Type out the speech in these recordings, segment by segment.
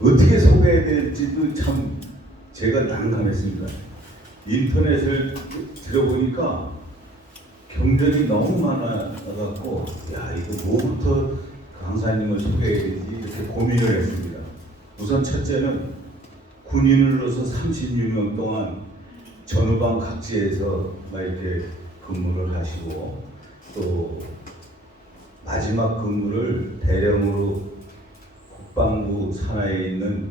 어떻게 소개해야 될지도 참 제가 난감했습니다. 인터넷을 들어보니까 경전이 너무 많아갖고 야 이거 뭐부터 강사님을 소개해야 되지 이렇게 고민을 했습니다. 우선 첫째는 군인으로서 36년 동안 전후방 각지에서 막 이렇게 근무를 하시고 또 마지막 근무를 대령으로 국방부 산하에 있는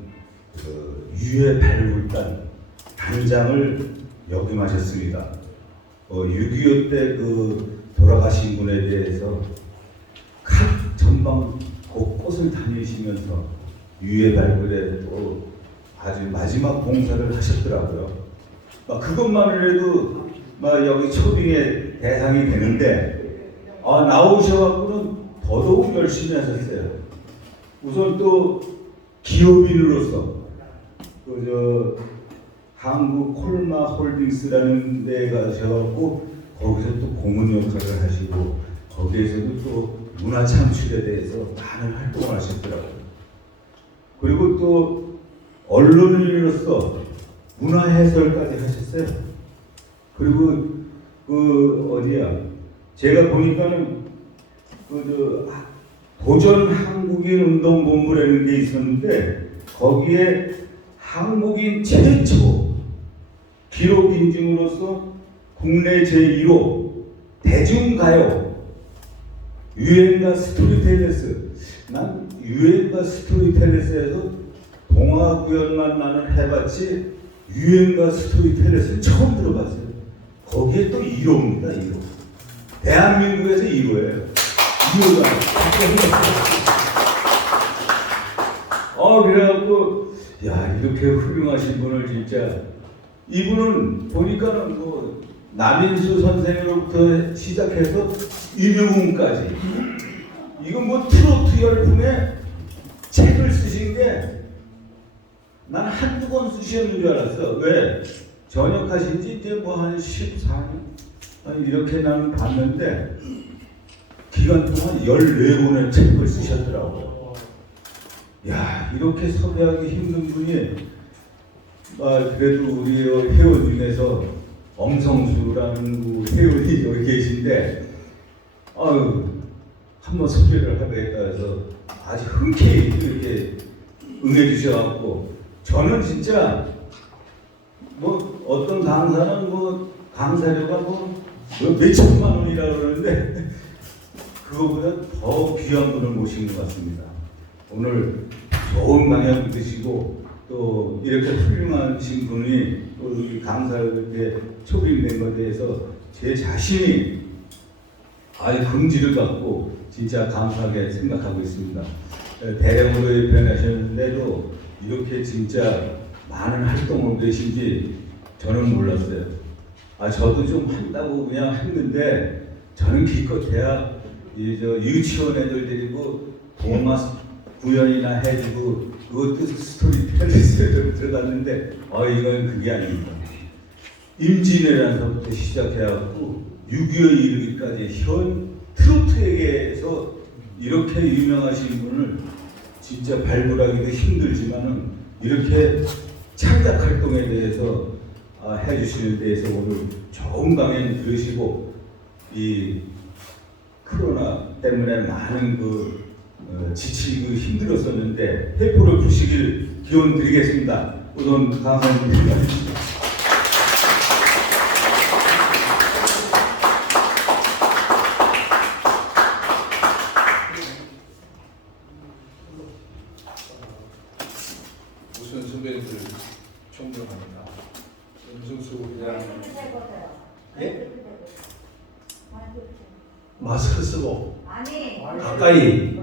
그 유해 발굴단 단장을 역임하셨습니다. 6.25 때 그 돌아가신 분에 대해서 각 전방 곳곳을 다니시면서 유해 발굴에 또 아주 마지막 봉사를 하셨더라고요. 그것만 해도 여기 초빙의 대상이 되는데 나오셔갖고는 더더욱 열심히 하셨어요. 우선 또 기업인으로서 한국 콜마 홀딩스라는 데 가셔갖고 거기서 또 고문 역할을 하시고 거기에서도 또 문화 창출에 대해서 많은 활동을 하셨더라고요. 그리고 또 언론인으로서 문화 해설까지 하셨어요. 그리고 제가 보니까는 도전 한국인 운동본부라는 게 있었는데 거기에 한국인 최초 기록 인증으로서 국내 제1호 대중가요 유엔가 스토리텔레스, 난 유엔가 스토리텔레스에서 동화 구연만 나는 해봤지 유엔가 스토리텔레스는 처음 들어봤어요. 거기에 또 1호입니다. 1호. 대한민국에서 1호예요. 2호가. 그래갖고 야 이렇게 훌륭하신 분을 진짜 이분은 보니까는 남인수 선생으로부터 시작해서 윤영웅까지 이건 트로트 열풍에 책을 쓰신 게 난 한두 권 쓰셨는 줄 알았어. 왜? 전역하신 지 이제 한 14년 이렇게 나는 봤는데 기간 동안 14권의 책을 쓰셨더라고요. 야 이렇게 섭외하기 힘든 분이 그래도 우리 회원 중에서 엄성수라는 회원이 여기 계신데 한번 소개를 하겠다 해서 아주 흔쾌히 이렇게 응해주셔갖고 저는 진짜 어떤 강사는 강사료가 몇천만 원이라고 그러는데 그거보다 더 귀한 분을 모신 것 같습니다. 오늘 좋은 방향 드시고 또 이렇게 훌륭하신 분이 또 우리 강사에 초빙된 것에 대해서 제 자신이 아주 긍지를 갖고 진짜 감사하게 생각하고 있습니다. 대령으로 변하셨는데도 이렇게 진짜 많은 활동을 계신지 저는 몰랐어요. 저도 좀 한다고 그냥 했는데 저는 기껏해야 유치원 애들 데리고 동화 구연이나 해주고 그것도 스토리텔레스에 들어갔는데 이건 그게 아닙니다. 임진왜란서부터 시작해갖고 6.25 이르기까지 현 트로트에게서 이렇게 유명하신 분을 진짜 발굴하기도 힘들지만은 이렇게 창작 활동에 대해서 해주시는 데에서 오늘 좋은 강연 들으시고 이 코로나 때문에 많은 지치고 힘들었었는데 회포를 푸시길 기원 드리겠습니다. 우선 강사님입니다. 우선 선배님들 존경합니다. 염승수 회장. 예? 마스크 쓰고 가까이.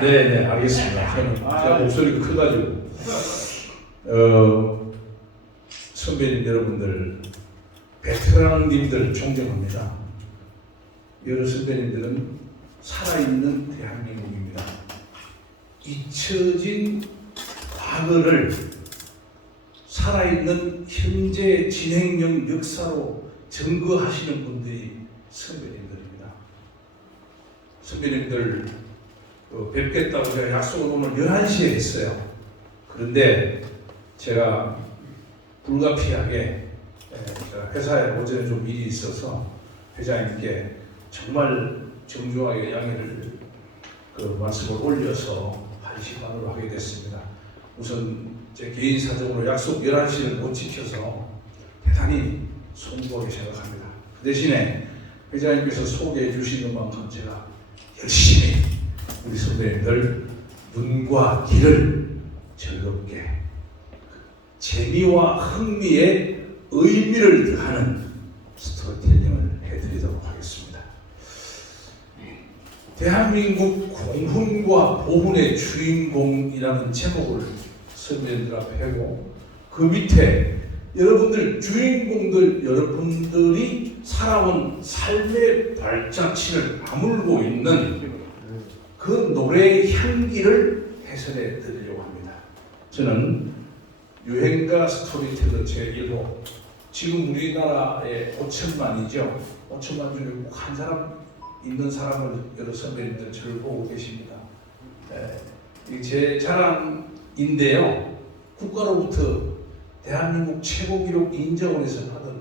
네네 알겠습니다. 저는 제가 목소리가 커가지고 선배님 여러분들, 베테랑님들 존경합니다. 여러 선배님들은 살아있는 대한민국입니다. 잊혀진 과거를 살아있는 현재 진행형 역사로 증거하시는 분들이 선배님들입니다. 선배님들 뵙겠다고 제가 약속을 오늘 11시에 했어요. 그런데 제가 불가피하게 제가 회사에 오전에 좀 일이 있어서 회장님께 정말 정중하게 양해를 말씀을 올려서 1시 반으로 하게 됐습니다. 우선 제 개인 사정으로 약속 11시를 못 지켜서 대단히 송구하게 생각합니다. 그 대신에 회장님께서 소개해 주시는 만큼 제가 열심히 우리 선배님들 눈과 귀를 즐겁게 재미와 흥미에 의미를 더하는 스토리텔링을 해드리도록 하겠습니다. 대한민국 공훈과 보훈의 주인공이라는 제목을 선배님들 앞에 하고 그 밑에 여러분들이 살아온 삶의 발자취를 아물고 있는 그 노래의 향기를 해설해 드리려고 합니다. 저는 유행가 스토리텔러 제1호, 지금 우리나라에 5천만이죠. 5천만 중에 꼭 한 사람 있는 사람을 여러 선배님들 저를 보고 계십니다. 제 자랑인데요. 국가로부터 대한민국 최고 기록 인정원에서 받은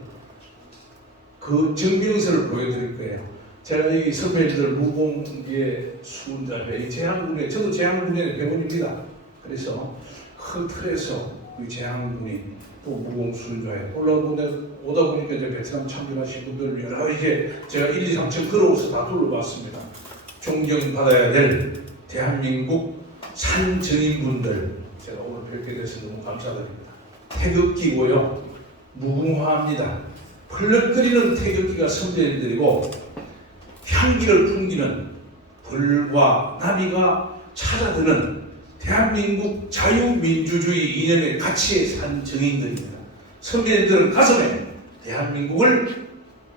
그 증명서를 보여드릴 거예요. 제가 이 선배님들 무공의 수훈자회, 제한군에, 저도 제한군의 배우입니다. 그래서 큰 틀에서 우리 제한군이 또 무공수훈자회 오다 보니까 이제 베트남 참전하신 분들 여러 이제 제가 1, 2, 3층 걸어오서 다 둘러봤습니다. 존경받아야 될 대한민국 산증인분들 제가 오늘 뵙게 돼서 너무 감사드립니다. 태극기고요. 무궁화합니다. 펄럭거리는 태극기가 선배님들이고 향기를 풍기는 벌과 나비가 찾아드는 대한민국 자유민주주의 이념의 가치에 산 증인들입니다. 선배님들은 가슴에 대한민국을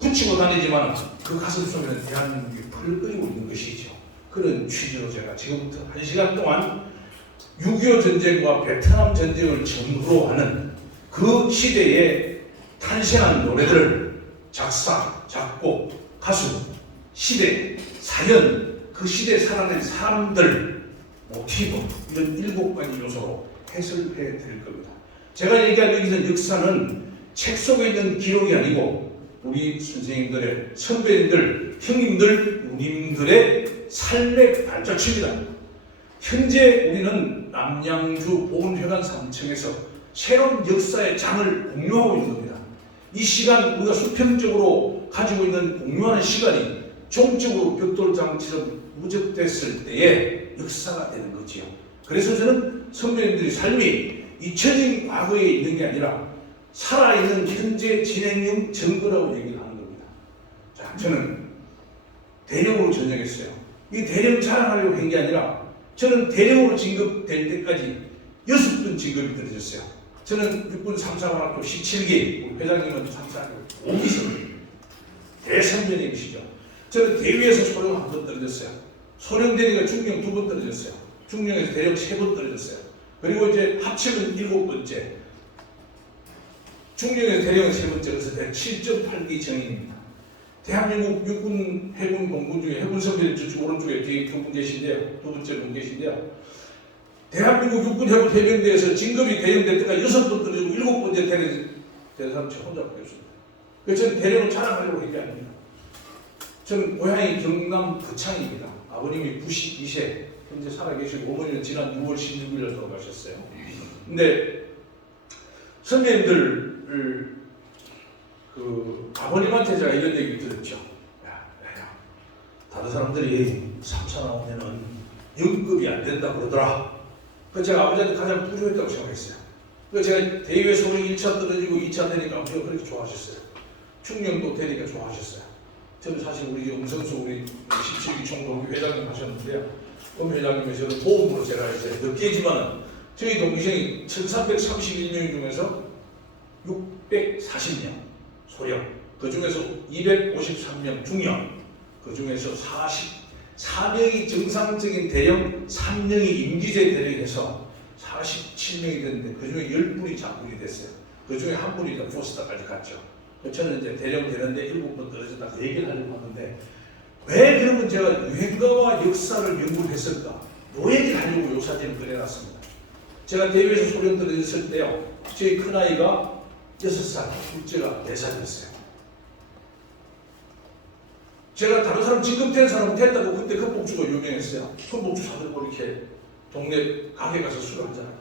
붙이고 다니지만 그 가슴 속에는 대한민국이 펄럭거리고 있는 것이죠. 그런 취지로 제가 지금부터 1시간 동안 6.25 전쟁과 베트남 전쟁을 전후로 하는 그 시대에 탄생한 노래들을 작사, 작곡, 가수, 시대, 사연, 그 시대에 살아낸 사람들, 모티브 이런 7가지 요소로 해설해 드릴 겁니다. 제가 얘기하고 있는 역사는 책 속에 있는 기록이 아니고 우리 선생님들의, 선배님들, 형님들, 누님들의 삶의 발자취입니다. 현재 우리는 남양주 보훈회관 3층에서 새로운 역사의 장을 공유하고 있는 겁니다. 이 시간 우리가 수평적으로 가지고 있는 공유하는 시간이 종적으로 벽돌장처럼 무적됐을 때의 역사가 되는 거지요. 그래서 저는 선배님들의 삶이 잊혀진 과거에 있는 게 아니라 살아있는 현재 진행형 증거라고 얘기를 하는 겁니다. 자, 저는 대령으로 전역했어요. 이 대령 자랑하려고 한 게 아니라 저는 대령으로 진급될 때까지 6번 진급이 떨어졌어요. 저는 육군 3사관학교 17기, 회장님은 3사관학교 5기 선배님, 대선배님이시죠. 저는 대위에서 소령 1번 떨어졌어요. 소령 대리가 중령 2번 떨어졌어요. 중령에서 대령 3번 떨어졌어요. 그리고 이제 합치면 7번째. 중령에서 대령은 3번째, 그래서 7.8기 정인입니다. 대한민국 육군 해군 공군 중에 해군 선배님 저쪽 오른쪽에 뒤에 2분 계신데요. 2번째 분 계신데요. 대한민국 육군 해군 해병대에서 진급이 대령될 때까지 6번 떨어지고 7번째 된 사람 저 혼자 보겠습니다. 그래서 저는 대령을 자랑하려고 한 게 아닙니다. 저는 고향이 경남 거창입니다. 아버님이 92세, 현재 살아계시고 어머니는 지난 6월 16일 돌아가셨어요. 근데 선배님들 아버님한테 제가 이런 얘기를 들었죠. 야, 다른 사람들이 3사 나오면은 연급이 안 된다 그러더라. 그래서 제가 아버지한테 가장 부족했다고 생각했어요. 그래서 제가 대위에 소리 1차 떨어지고 2차 되니까 아버지가 그렇게 좋아하셨어요. 충령도 되니까 좋아하셨어요. 저는 사실 우리 음성수 우리 17기 총동기 회장님 하셨는데요. 그 회장님이 저는 도움으로 제가 이제 늦게지만 저희 동기생이 1331명 중에서 640명 소령, 그 중에서 253명 중령, 그 중에서 44명이 정상적인 대령, 3명이 임기제 대령해서 47명이 됐는데 그 중에 10분이 장군이 됐어요. 그 중에 한 분이 포스터까지 갔죠. 저는 이제 대령 되는데 7번 떨어졌다 그 얘기를 하려고 하는데 왜 그러면 제가 유행가와 역사를 연구를 했을까? 요 얘기를 하려고 요 사진을 그려놨습니다. 제가 대회에서 소령 들어졌을 때요, 저희 큰아이가 6살, 둘째가 4살이었어요. 제가 다른 사람 진급된 사람 됐다고 그때 건복주가 유명했어요. 건복주 사들고 이렇게 동네 가게 가서 술을 한잔하고,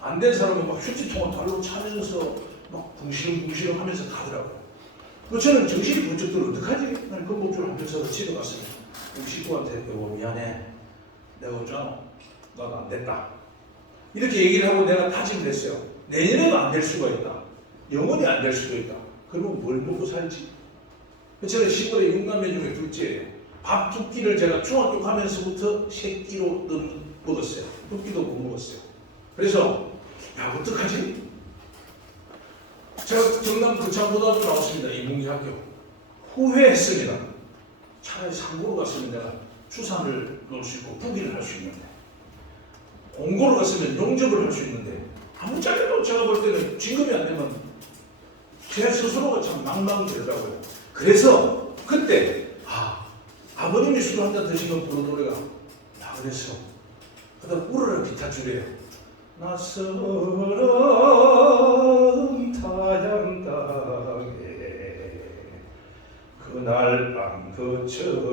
안 된 사람은 막 휴지통을 달로 차면서 막 궁시렁궁시렁 하면서 가더라고요. 그 저는 정신이 번쩍 들어 어떡하지? 나는 건복주를 한 번 사서 집에 갔습니다. 우리 식구한테 여보 미안해, 내가 어쩌나 나도 안 됐다 이렇게 얘기를 하고 내가 다짐을 했어요. 내년에도 안 될 수가 있다, 영원히 안 될 수도 있다. 그러면 뭘 먹고 살지? 저는 시골에 6남매 중에 둘째예요. 밥 2끼를 제가 중학교 가면서부터 3끼로 먹었어요. 2끼도 못 먹었어요. 그래서 야 어떡하지? 제가 경남 거창고등학교 나왔습니다. 이문기학교. 후회했습니다. 차라리 상고로 갔으면 내가 추산을 넣을 수 있고 부기를 할 수 있는데, 공고로 갔으면 용접을 할 수 있는데, 아무짝에도 제가 볼 때는 진급이 안 되면 제 스스로가 참 망망되더라고요. 그래서 그때 아버님이 술 한잔 드시면 부른 노래가 그랬어. 그다음 울어라 기타줄이에요. 낯설은 타양 땅에 그날 밤 그 처녀가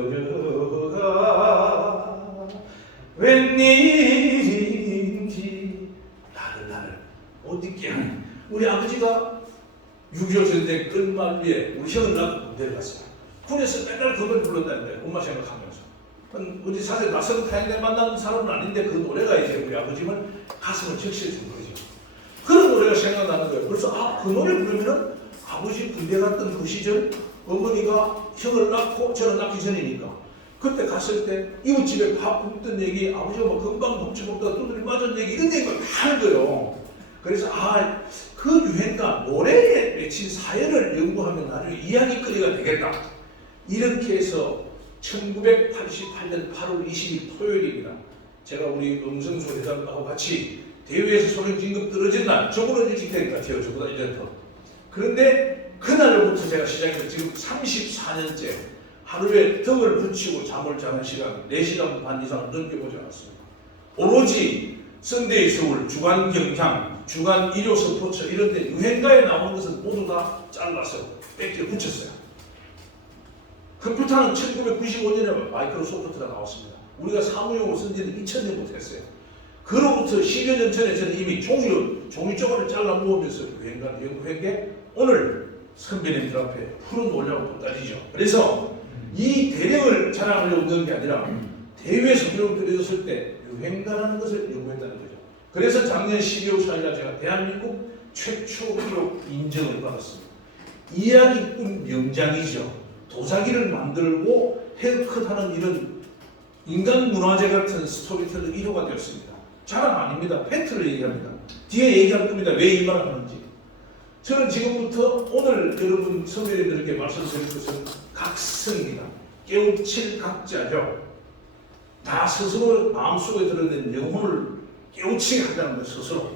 웬일인지 나를 못 있게 하는, 우리 아버지가 6.25 전쟁 끝말 위에 우리 형을 낳고 군대를 갔어요. 군에서 맨날 그걸 불렀다는 거예요. 엄마 생각하면서. 어디 사실 낯선 타인들 만나는 사람은 아닌데 그 노래가 이제 우리 아버님을 가슴을 적시해 준 거죠. 그런 노래가 생각나는 거예요. 그래서 그 노래 부르면은 아버지 군대 갔던 그 시절 어머니가 형을 낳고 저는 낳기 전이니까 그때 갔을 때 이웃집에 밥 굶던 얘기, 아버지가 뭐 금방 hov치 먹다가 두드려 맞은 얘기, 이런 얘기가 다 하는 거예요. 그래서 그 유행가 노래에 맺힌 사연을 연구하면 나중에 이야기거리가 되겠다. 이렇게 해서 1988년 8월 20일 토요일입니다. 제가 우리 음성소 회장하고 같이 대회에서 소령 진급 떨어진 날, 저보다 일찍 된 것 같아요. 저보다 1년 더. 그런데 그날부터 제가 시작해서 지금 34년째 하루에 덕을 붙이고 잠을 자는 시간 4시간 반 이상을 넘겨보지 않았습니다. 오로지 썬데이 서울, 주간 경향, 주간 일요 스포츠 이런 데 유행가에 나오는 것은 모두 다 잘라서 빽지를 붙였어요. 컴퓨터는 1995년에 마이크로소프트가 나왔습니다. 우리가 사무용으로 쓴 지는 2000년부터 했어요. 그로부터 10여 년 전에 저는 이미 종이 쪼가리를 잘라 모으면서 유행가를 연구한 게 오늘 선배님들 앞에 푸른 노래라고 따지죠. 그래서 이 대령을 자랑하려고 넣은 게 아니라 대회에서 소령 들어졌을 때 유행가라는 것을 연구했다는 거죠. 그래서 작년 12월 4일 제가 대한민국 최초 기록 인정을 받았습니다. 이야기꾼 명장이죠. 도자기를 만들고 헤어컷하는 이런 인간 문화재 같은 스토리텔러 1호가 되었습니다. 자랑 아닙니다. 팩트를 얘기합니다. 뒤에 얘기할 겁니다. 왜 이 말을 하는지. 저는 지금부터 오늘 여러분 선배님들께 말씀드릴 것은 각성입니다. 깨우칠 각자죠. 다 스스로 마음속에 들어있는 영혼을 깨우치게 하자는 것 스스로.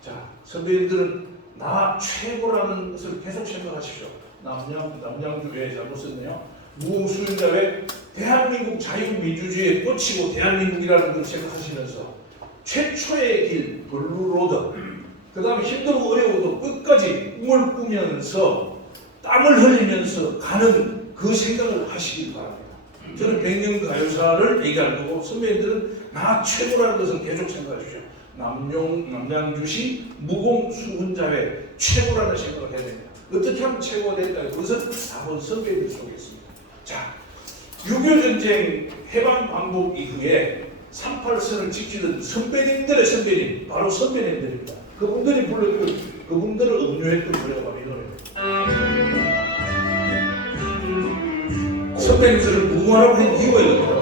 자, 선배님들은 나 최고라는 것을 계속 생각하십시오. 남양주 외에 잘못 썼네요. 무수인자 외 대한민국 자유민주주의에 꽂히고 대한민국이라는 걸 생각하시면서 최초의 길 블루로드, 그 다음에 힘들고 어려워도 끝까지 꿈을 꾸면서 땀을 흘리면서 가는 그 생각을 하시길 바랍니다. 저는 백년가요사를 얘기할 거고 선배님들은 나 최고라는 것을 계속 생각하십시오. 남양주시 무공수훈자회 최고라는 생각을 해야 됩니다. 어떻게 하면 최고가 된다. 그것은 다본 선배님들 속에 있습니다. 자, 6.25 전쟁 해방 광복 이후에 38선을 지키던 선배님들의 선배님, 바로 선배님들입니다. 그분들이 불렀던, 그분들을 음료했던 노래가 바로 이 노래입니다. 선배님들을 무궁화라고 한 이유가 있거든요.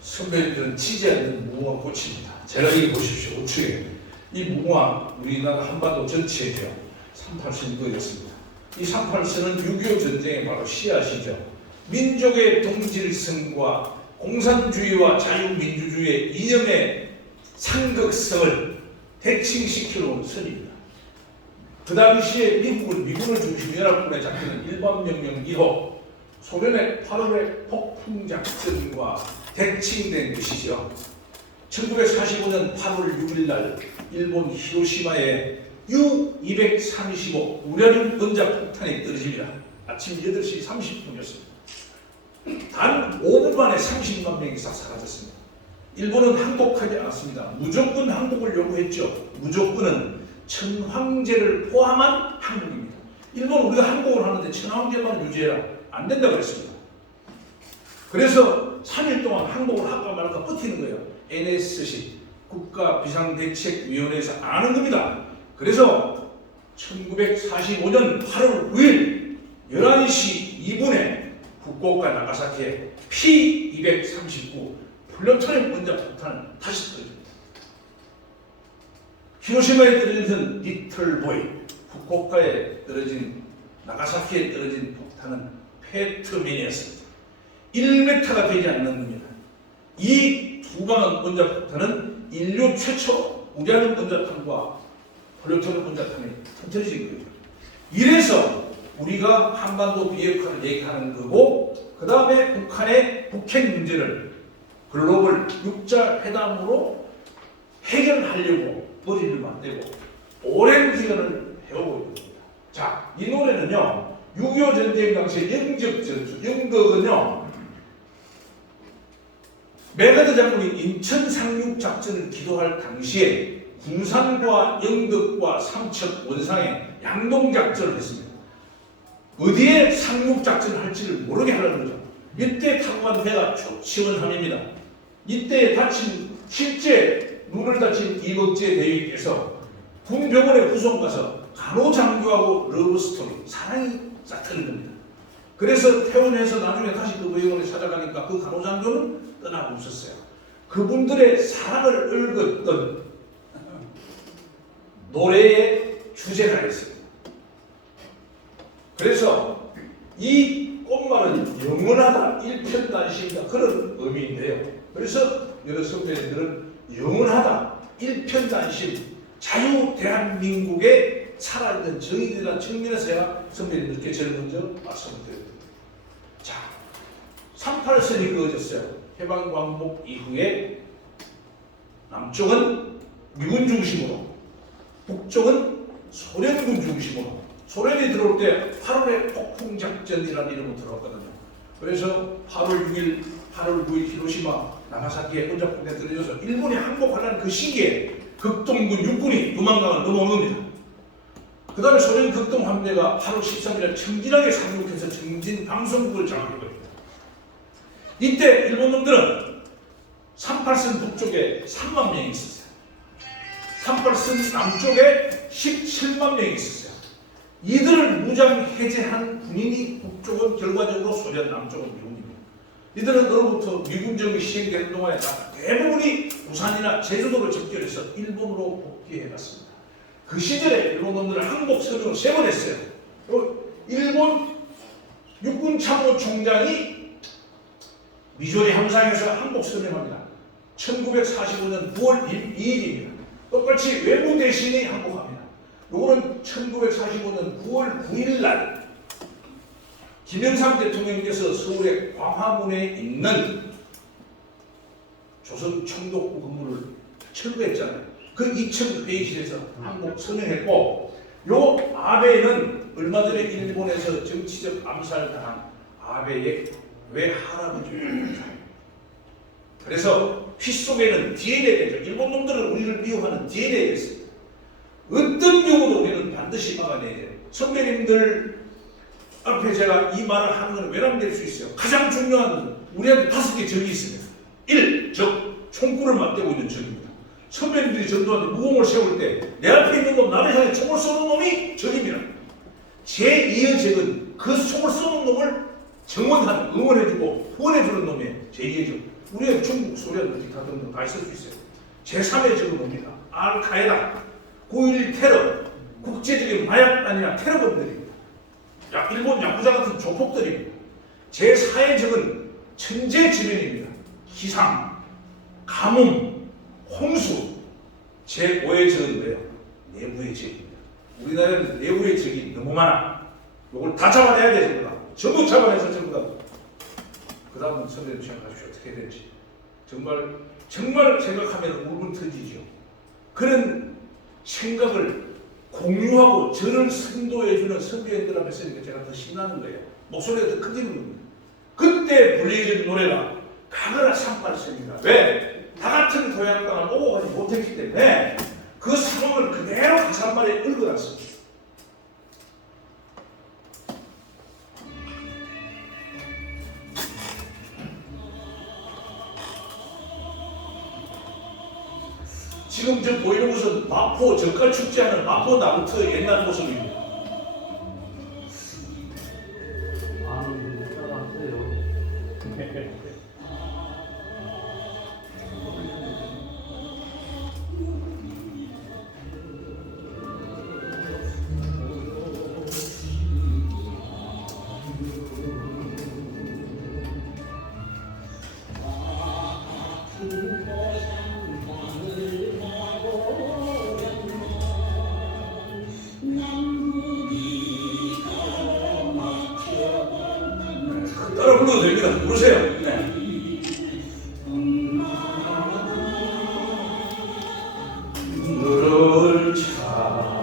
선배님들은 치지 않는 무궁화 꽃입니다. 제가 여기 보십시오. 우측에 이 무궁화 우리나라 한반도 전체죠. 38선이 그어졌습니다. 이 38선은 6.25 전쟁의 바로 씨앗이죠. 민족의 동질성과 공산주의와 자유민주주의의 이념의 상극성을 대칭시키러 온 선입니다. 그 당시에 미군을 중심으로 연합군에 잡히는 일반명령 이후 소련의 8월의 폭풍작전과 대칭된 것이죠. 1945년 8월 6일 날 일본 히로시마에 U-235 우라늄 원자폭탄이 떨어집니다. 아침 8시 30분이었습니다. 단 5분 만에 30만 명이 싹 사라졌습니다. 일본은 항복하지 않았습니다. 무조건 항복을 요구했죠. 무조건은 천황제를 포함한 항복입니다. 일본은 우리가 항복을 하는데 천황제만 유지해라. 안 된다고 했습니다. 그래서 3일 동안 항복을 할까 말까 버티는 거예요. NSC 국가비상대책위원회에서 안 하는 겁니다. 그래서 1945년 8월 9일 11시 2분에 후쿠오카 나가사키에 P-239 플루토늄 원자폭탄을 다시 떨어집니다. 히로시마에 떨어진 리틀보이, 후쿠오카에 떨어진 나가사키에 떨어진 폭탄은 페트민이었습니다. 1m가 되지 않는 겁니다. 이 두 방은 원자폭탄은 인류 최초 우라늄 원자탄과 플루토늄 원자탄이 터뜨려진 거예요. 이래서 우리가 한반도 비핵화를 얘기하는 거고, 그 다음에 북한의 북핵 문제를 글로벌 6자 회담으로 해결하려고 머리를 맞대고 오랜 기간을 해오고 있습니다. 자, 이 노래는요, 6.25 전쟁 당시의 영적전투, 영덕은요, 메가드 장군이 인천 상륙 작전을 기도할 당시에 군산과 영덕과 삼척, 원상에 양동 작전을 했습니다. 어디에 상륙 작전을 할지를 모르게 하려는 거죠. 이때 타고 간 배가 초치원함입니다. 이때 실제 눈을 다친 이덕재 대위께서 군병원에 후송 가서 간호장교하고 러브스토리, 사랑이 싹트는 겁니다. 그래서 퇴원해서 나중에 다시 그 병원에 찾아가니까 그 간호장교는 떠나고 없었어요. 그분들의 사랑을 읊었던 노래의 주제가 있습니다. 그래서 이 꽃말은 영원하다, 일편단심이다, 그런 의미인데요. 그래서 여러 선배님들은 영원하다, 일편단심, 자유 대한민국에 살아있는 정의들이라는 측면에서 제가 선배님들께 제일 먼저 말씀을 드립니다. 자, 38선이 그어졌어요. 해방광복 이후에 남쪽은 미군 중심으로, 북쪽은 소련군 중심으로, 소련이 들어올 때 8월의 폭풍작전이라는 이름으로 들어왔거든요. 그래서 8월 6일, 8월 9일 히로시마, 나가사키에 원자폭탄이 떨어져서 일본이 항복하려는 그 시기에 극동군 육군이 두만강을 넘어온 겁니다. 그 다음에 소련 극동함대가 8월 13일에 청진하게 상륙해서 청진 방송국을 장악해버립니다. 이때 일본 놈들은 38선 북쪽에 3만 명이 있었어요. 38선 남쪽에 17만 명이 있었어요. 이들을 무장 해제한 군인이 북쪽은 결과적으로 소련, 남쪽은 미군입니다. 이들은 그로부터 미군정이 시행되는 동안에 대부분이 부산이나 제주도를 접결해서 일본으로 복귀해갔습니다. 그 시절에 일본 놈들은 항복 선언을 3번 했어요. 일본 육군 참모총장이 미조리 함상에서 항복 선언합니다. 1945년 9월 2일입니다. 똑같이 외무 대신이 항복합니다. 요거는 1945년 9월 9일 날 김영삼 대통령께서 서울의 광화문에 있는 조선 총독부 건물을 철거했잖아요. 그 2층 회의실에서 항복 선언했고, 요 아베는 얼마 전에 일본에서 정치적 암살당한 아베의 외할아버지입니다. 그래서 피 속에는 DNA가 있죠. 일본 놈들은 우리를 미워하는 DNA가 있습니다. 어떤 경우도 우리는 반드시 막아내야 돼요. 선배님들 앞에 제가 이 말을 하는 건 외람될 수 있어요. 가장 중요한 우리한테 5개 적이 있습니다. 1. 적, 총구를 맞대고 있는 적입니다. 선배님들이 전두환한테 무공을 세울 때 내 앞에 있는 놈, 나를 향해 총을 쏘는 놈이 적입니다. 제2의 적은 그 총을 쏘는 놈을 정원하는, 응원해주고 후원해주는 놈이 제2의 적. 우리의 중국, 소련, 어디 다 있을 수 있어요. 제3의 적은 뭡니까? 알카에다, 9.11 테러, 국제적인 마약단이나 테러범들입니다. 일본 야쿠자 같은 조폭들입니다. 제4의 적은 천재지변입니다. 기상, 가뭄, 홍수. 제5의 적인데요, 내부의 적입니다. 우리나라는 내부의 적이 너무 많아. 이걸 다 잡아내야 됩니다. 전부 잡아내서 전부 다. 그 다음은 선생님 생각하십시오. 어떻게 될지. 정말 생각하면 울분 터지죠. 그런 생각을 공유하고 저를 선도해주는 선교인들 앞에 서니까 제가 더 신나는 거예요. 목소리가 더 커지는 겁니다. 그때 불리해진 노래가 가거라 38선입니다. 왜? 다 같은 토양 땅을 오고 가지 못했기 때문에 그 상황을 그대로 가사 한 말에 읽어놨습니다. 지금 저 보이는 곳은 마포 젓갈 축제하는 마포 나루터 옛날 모습입니다. 따라 불러도 됩니다. 부르세요. 네. 너를 찾아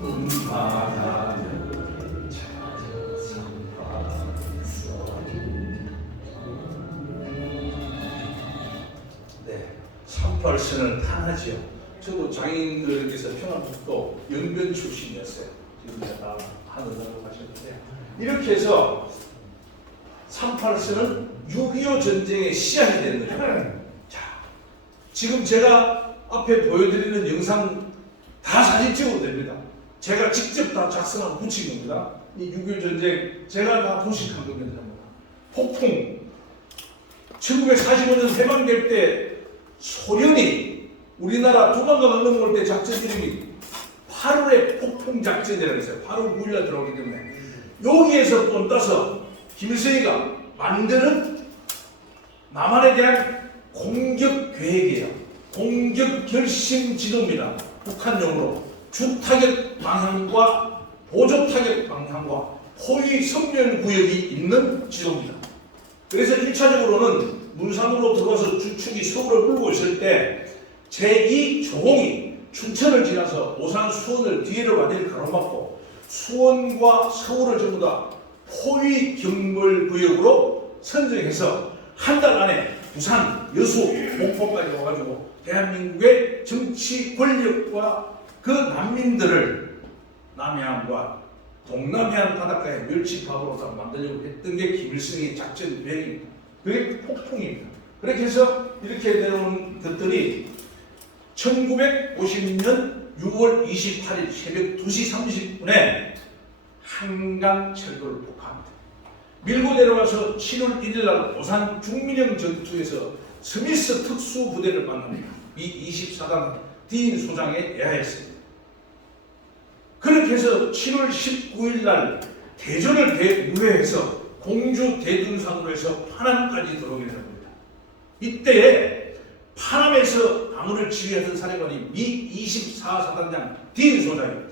음악하는 찾아 네, 38선을 탄하지요. 저도 장인들께서 평안북도 연변 출신이었어요. 지금 다 하늘나라로 가셨는데 이렇게 해서 38선은 6.25 전쟁의 시작이 되는 거죠. 자, 지금 제가 앞에 보여드리는 영상 다 사진 찍어도 됩니다. 제가 직접 다 작성하고 붙인 겁니다. 이 6.25 전쟁 제가 다 도식한 겁니다. 폭풍 1945년 해방될 때 소련이 우리나라 두만강 넘어올 때 작전 이름이 8월의 폭풍 작전이라고 했어요. 8월 9일날 들어오기 때문에 여기에서 돈 따서 김일성이가 만드는 남한에 대한 공격 계획이에요. 공격 결심 지도입니다. 북한용으로 주타격 방향과 보조 타격 방향과 포위 섬멸 구역이 있는 지도입니다. 그래서 1차적으로는 문산으로 들어와서 주축이 서울을 물고 있을 때 제2조공이 춘천을 지나서 오산 수원을 뒤로 완전히 가로막고 수원과 서울을 전부 다 포위 경벌 구역으로 선정해서 한 달 안에 부산, 여수, 목포까지 와가지고 대한민국의 정치 권력과 그 난민들을 남해안과 동남해안 바닷가에 멸치밥으로 다 만들려고 했던 게 김일성의 작전 계획입니다. 그게 폭풍입니다. 그렇게 해서 이렇게 내려온 것들이 1950년 6월 28일 새벽 2시 30분에 한강철도를 폭파합니다. 밀고 내려가서 7월 1일 날 오산 중민영 전투에서 스미스 특수부대를 만납니다. 미24단 딘 소장에 의하였습니다. 그렇게 해서 7월 19일 날 대전을 대우회해서 공주 대둔산으로 해서 파남까지 들어오게 됩니다. 이때에 파남에서 방어를 지휘하던 사령관이 미24사단장 딘 소장입니다.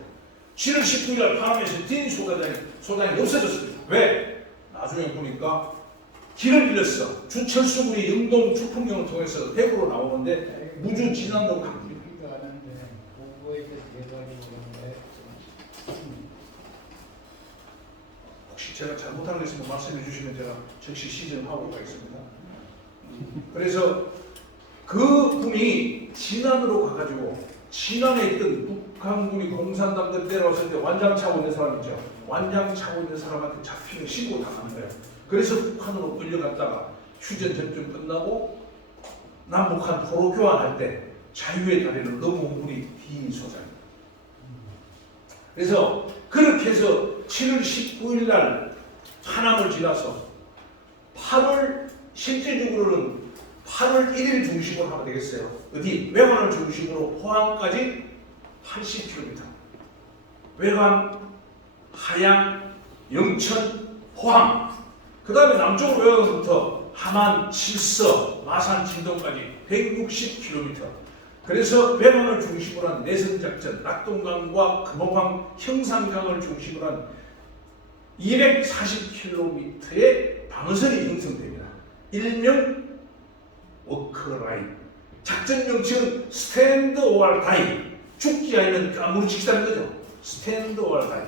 7월 19일 날 파남에서 딘 소장이 없어졌습니다. 왜? 나중에 보니까 길을 잃었어. 주철수군이 영동 주풍령을 통해서 대구로 나오는데 무주 진안로 갑니다. 혹시 제가 잘못한 거 있으면 말씀해 주시면 제가 즉시 시전하고 가겠습니다. 그래서 그 군이 진안으로 가가지고 진안에 있던 북한군이 공산당들 때려왔을 때 완장 차고 있는 사람 있죠. 완장 차고 있는 사람한테 잡히는 신고 당하는 거예요. 그래서 북한으로 끌려갔다가 휴전 접전 끝나고 남북한 포로 교환할 때 자유의 다리를 넘어온 분이 딘 소장입니다. 그래서 그렇게 해서 7월 19일 날 파남을 지나서 8월 실제적으로는 8월 1일 중심으로 하면 되겠어요. 어디? 외관을 중심으로 포항까지 80km. 외관, 하양, 영천, 포항. 그 다음에 남쪽으로 외관부터 함안, 칠서, 마산, 진동까지 160km. 그래서 외관을 중심으로 한 내선작전, 낙동강과 금호강, 형산강을 중심으로 한 240km의 방어선이 형성됩니다. 일명 워크라인. 작전 명칭은 스탠드 오알 다이. 죽지 않으면 까무러치기다는 거죠. 스탠드 오알 다이.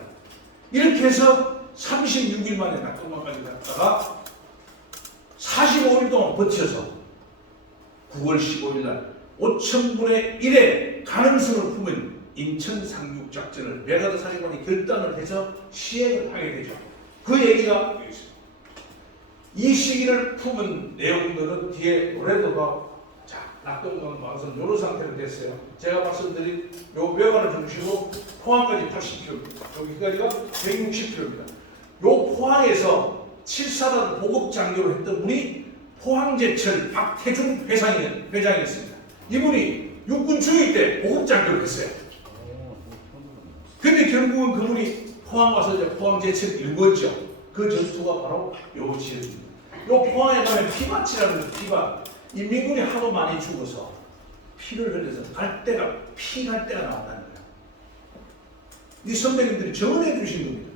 이렇게 해서 36일 만에 낙동강까지 갔다가 45일 동안 버텨서 9월 15일 날 5,000분의 1의 가능성을 품은 인천 상륙작전을 메가더 사령관이 결단을 해서 시행을 하게 되죠. 그 얘기가 여기 있습니다. 이 시기를 품은 내용들은 뒤에 노래도가 자, 낙동강 방선 요런 상태로 됐어요. 제가 말씀드린 요 외관을 중심으로 포항까지 80km, 여기까지가 160km입니다. 요 포항에서 7사단 보급 장교로 했던 분이 포항제철 박태중 회장이었습니다. 이분이 육군 중위 때 보급 장교를 했어요. 근데 결국은 그분이 포항 와서 이제 포항제철 일구었죠. 그 전투가 바로 요 지역입니다. 요 포항에 가면 피밭이라는 피밭. 인민군이 하도 많이 죽어서 피를 흘려서 피 갈 데가 나왔다는 거예요. 이 선배님들이 정언해 주신 겁니다.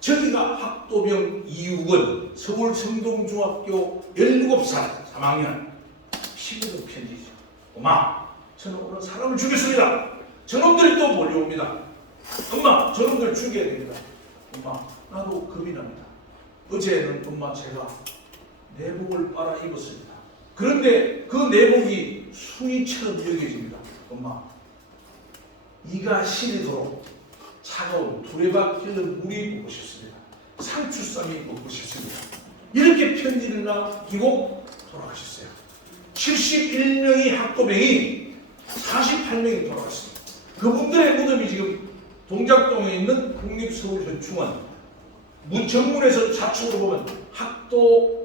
저기가 학도병 이육원 서울 성동중학교 17살 3학년 피 묻은 편지죠. 엄마, 저는 오늘 사람을 죽였습니다. 저놈들이 또 몰려옵니다. 엄마, 저놈들 죽여야 됩니다. 엄마, 나도 겁이 납니다. 어제는 엄마 제가 내복을 빨아 입었습니다. 그런데 그 내복이 수위처럼 여겨집니다. 엄마, 이가 시리도록 차가운 두레박 끓는 물이 먹고 싶습니다. 상추쌈이 먹고 싶습니다. 이렇게 편지를 남기고 돌아가셨어요. 71명의 학도병이 48명이 돌아갔습니다. 그분들의 무덤이 지금 동작동에 있는 국립서울현충원 정문에서 좌측으로 보면 학도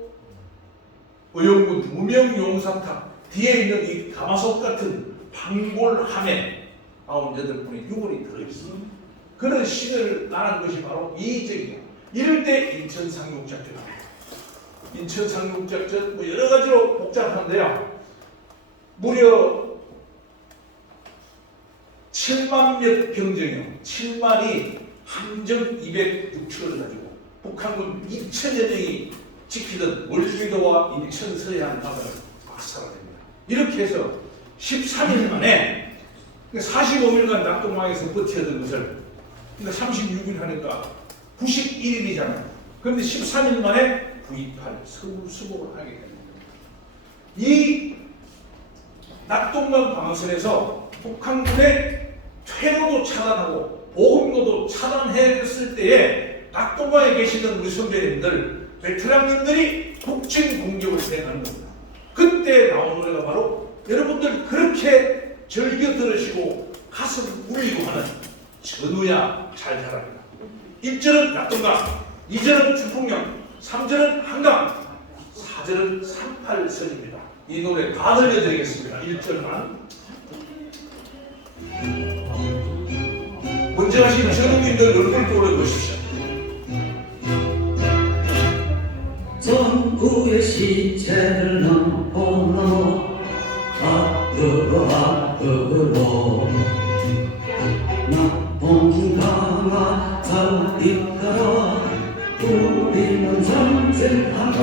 의용군 무명용사탑 뒤에 있는 이 가마솥 같은 방골함에 98분의 유골이 들어있습니다. 그런 시대를 나는 것이 바로 이적이에요. 이럴 때 인천 상륙작전입니다. 인천 상륙작전 뭐 여러 가지로 복잡한데요. 무려 7만 몇 병정이요. 7만이 함정 206척을 가지고 북한군 2천여 명이 지키던 월주도와 인천 서해안 바다를 박살냅니다. 이렇게 해서 13일 만에 45일간 낙동강에서 버텨던 것을 36일 하니까 91일이잖아요. 그런데 13일 만에 9.28 서울 수복을 하게 됩니다. 이 낙동강 방어선에서 북한군의 퇴로도 차단하고 보급로도 차단했을 때에 낙동강에 계시던 우리 선배님들, 베테랑님들이 북진 공격을 수행하는 겁니다. 그때 나온 노래가 바로 여러분들 그렇게 즐겨 들으시고 가슴 울리고 하는 전우야 잘 자랍니다. 1절은 낙동강, 2절은 주풍령, 3절은 한강, 4절은 38선입니다. 이 노래 다 들려드리겠습니다. 1절만. 먼저 하신 전우님들 얼굴 돌려보십시오. 전구의 시체를 넘어 앞으로 낙동강아 잘 이끌어 우리는 전쟁한다.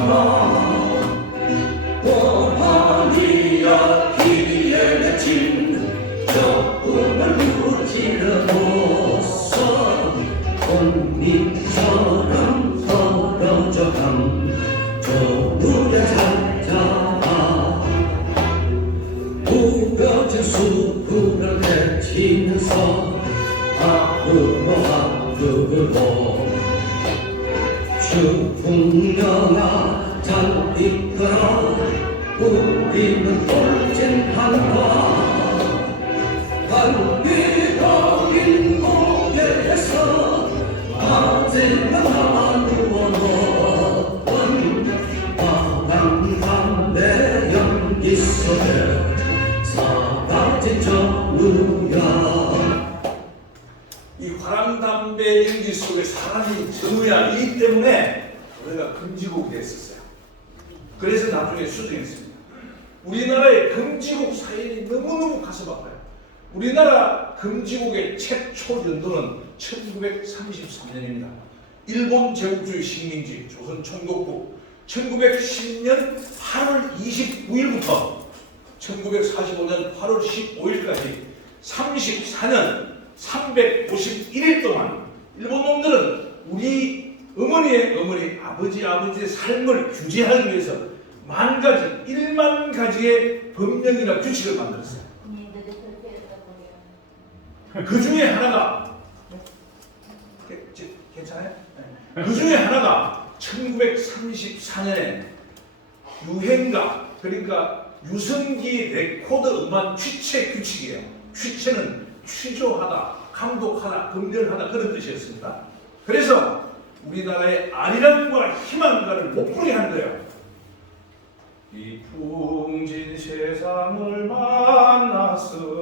원한이야 기에 맺힌 적군을 무찌르고서 꽃잎처럼 떨어져간 저물에 살자라. 우겨진 수풀을 헤치면서 앞으로 주풍령아 잘 이끌어 우리는 돌진한다. 갈기적인 고개에서 아직은 하루어놓은 바람감의 연기 이 화랑담배 연기 속에 사람이 전우야이기 때문에 우리가 금지곡이 됐었어요. 그래서 나중에 수정했습니다. 우리나라의 금지곡 사연이 너무너무 가슴 아파요. 우리나라 금지곡의 최초 연도는 1933년입니다. 일본 제국주의 식민지 조선 총독부 1910년 8월 29일부터 1945년 8월 15일까지 34년 351일 동안 일본 놈들은 우리 어머니의 어머니, 아버지의 삶을 규제하기 위해서 10,000가지, 10,000가지의 법령이나 규칙을 만들었어요. 그 중에 하나가 괜찮아요? 그 중에 하나가 1934년에 유행가, 그러니까 유성기 레코드 음반 취체 규칙이에요. 취체는 취조하다, 감독하다, 검열하다 그런 뜻이었습니다. 그래서 우리나라의 아리랑과 희망가를 못 부르게 하는 거예요. 이 풍진 세상을 만났으니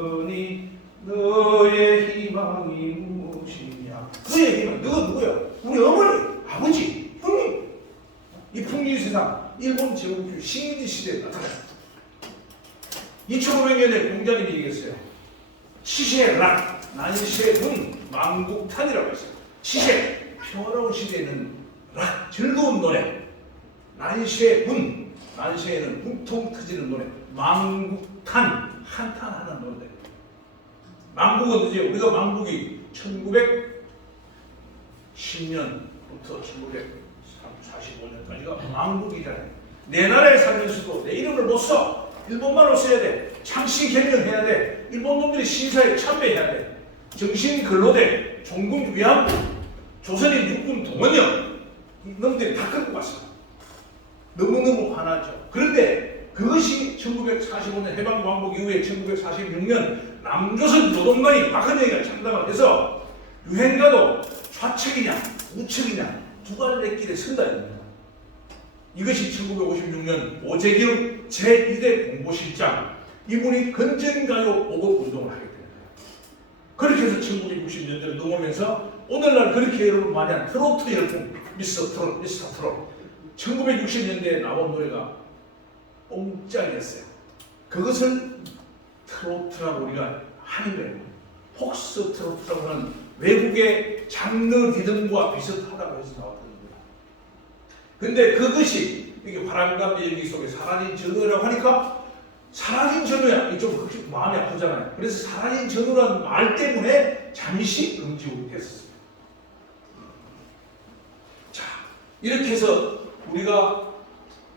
너의 희망이 무엇이냐. 너의 희망, 너가 누구야? 우리 어머니, 아버지, 형님. 이 풍진 세상, 일본 제국주의 식민지 시대에 나타나요. 2500년에 공자님이 얘기했어요. 시세락, 난세분, 망국탄이라고 했어요. 시세, 평화로운 시대에는 락, 즐거운 노래. 난세분, 난세에는 분통 터지는 노래. 망국탄, 한탄하는 노래. 망국은 이제 우리가 망국이 1910년부터 1945년까지가 망국이잖아요. 내 나라에 살면서도 내 이름을 못 써. 일본말로 써야 돼. 창씨 개명해야 돼. 일본 놈들이 신사에 참배해야 돼. 정신 근로대, 종군 위안부, 조선인 육군 동원령 이 놈들이 다 끌고 갔어. 너무너무 화나죠. 그런데 그것이 1945년 해방광복 이후에 1946년 남조선 노동관이 박헌영이가 창당을 해서 유행가도 좌측이냐 우측이냐 두 갈래길에 선다. 이것이 1956년 오재경 제2대 공보실장 이분이 건전가요 보급 운동을 하게 됩니다. 그렇게 해서 1960년대로 넘어오면서 오늘날 그렇게 여러분 많이 한 트로트 열풍 미스터 트롯 1960년대에 나온 노래가 뽕짝이었어요. 그것을 트로트라고 우리가 하는 거예요. 폭스 트로트라고 하는 외국의 장르 리듬과 비슷하다고 해서 나왔던 거예요. 근데 그것이 이게 화랑담배 연기 속에 사라진 전우라고 하니까 사라진 전우야 이좀 마음이 아프잖아요. 그래서 사라진 전우라는 말 때문에 잠시 금지곡이 됐었습니다. 자, 이렇게 해서 우리가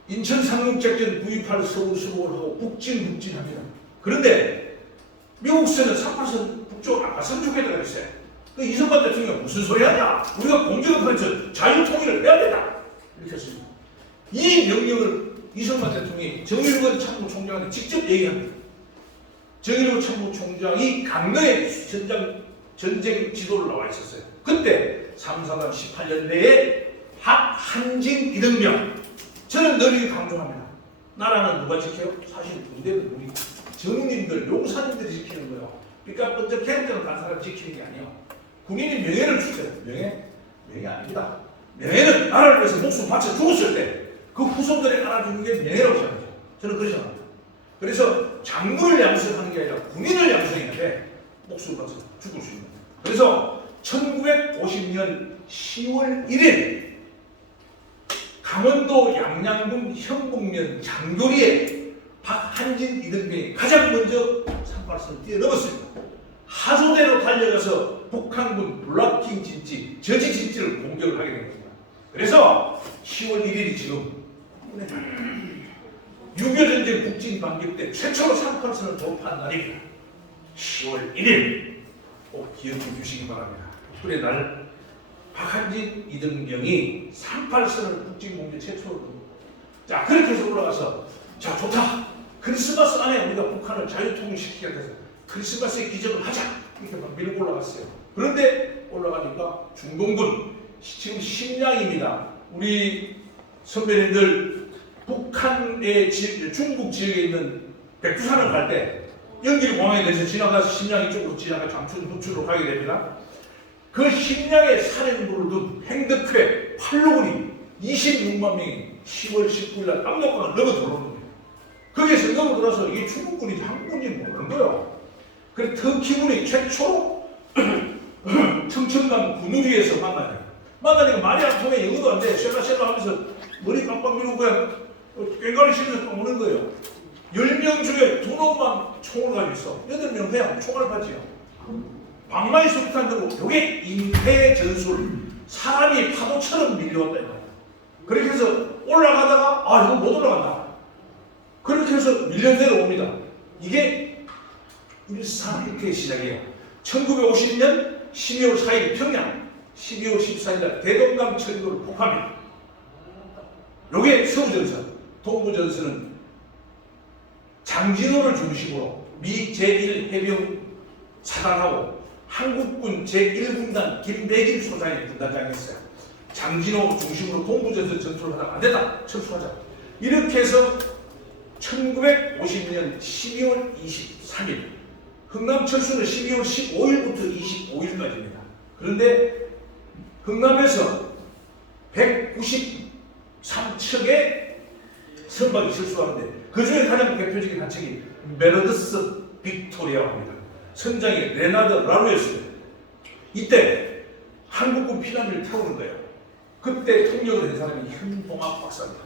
인천 상륙작전 9.28 서울 수복을 하고 북진합니다. 그런데 미국서는 38선 북쪽 아산 쪽에 들어가 있어요. 그 이승만 대통령이 무슨 소리 하냐? 우리가 공정한 자유통일을 해야 된다. 이렇게 했습니다. 이 명령을 이승만 대통령이 정일원 참모총장한테 직접 얘기합니다. 정일원 참모총장이 강릉에 전쟁 지도를 나와 있었어요. 그때 3.4단 18년대에 한진 이등병 저는 늘 강조합니다. 나라는 누가 지켜요? 사실 군대는 우리 정님들, 용사님들이 지키는 거예요. 그러니까 먼저 개혁자는 다른 사람 지키는 게 아니에요. 군인이 명예를 주세요. 명예 아닙니다. 명예는 나라를 위해서 목숨 바쳐 죽었을 때 그 후손들이 알아주는 게 명예라고 생각해요. 저는 그렇게 생각합니다. 그래서 장군을 양성하는 게 아니라 군인을 양성해야 돼. 목숨을 바쳐 죽을 수 있는. 그래서 1950년 10월 1일 강원도 양양군 현북면 장교리에 박한진 이등병이 가장 먼저 38선을 뛰어넘었습니다. 하조대로 달려가서 북한군 블락킹 진지, 저지 진지를 공격을 하게 된 겁니다. 그래서 10월 1일이 지금 6.25 전쟁 북진 반격 때 최초로 38선을 돌파한 날입니다. 10월 1일 꼭 기억해 주시기 바랍니다. 그래 날 박한진 이등병이 38선을 북진 공격 최초로 자 그렇게 해서 올라가서 자 좋다. 크리스마스 안에 우리가 북한을 자유통일시키게 돼서 크리스마스의 기적을 하자 이렇게 막 밀고 올라갔어요. 그런데 올라가니까 중동군 지금 심양입니다. 우리 선배님들 북한의 중국 지역에 있는 백두산을 갈 때 연길공항에 대해서 지나가서 심양 이쪽으로 지나가 장춘 북쪽으로 가게 됩니다. 그 식량에 살인부를 둔 행덕회 팔로군이 26만 명이 10월 19일 날 압록강을 넘어 들어오는 거예요. 거기에서 넘어 들어서 이게 중국군인지 한국군인지 모르는 거예요. 그래서 터키군이 최초로 청천강 군우리에서 만나요. 만나니까 말이 안 통해, 영어도 안 돼. 셀라셀라 하면서 머리 빡빡 밀고 그냥 꽹과리 치면서 또 오는 거예요. 10명 중에 2놈만 총을 가지고 있어. 8명 그냥 총알 받지요. 방마이 술탄 들고, 이게 인패 전술. 사람이 파도처럼 밀려왔다. 그렇게 해서 올라가다가, 이거 못 올라간다. 그렇게 해서 밀려 내려옵니다. 이게 일상 이렇게 시작이에요. 1950년 12월 4일 평양, 12월 14일 날 대동강 철도를 폭파합니다. 요게 서부전선, 동부전선은 장진호를 중심으로 미 제1 해병 사단하고 한국군 제1군단 김백일 소장이 군단장이었어요. 장진호 중심으로 동부전선 전투를 하다가 안 됐다. 철수하자. 이렇게 해서 1950년 12월 23일 흥남철수는 12월 15일부터 25일까지입니다. 그런데 흥남에서 193척의 선박이 철수하는데 그 중에 가장 대표적인 한 척이 메르드스 빅토리아라고 합니다. 선장이 레나드 라루였습니다. 이때 한국군 피난민을 태우는 거예요. 그때 통역을 한 사람이 현봉학 박사입니다.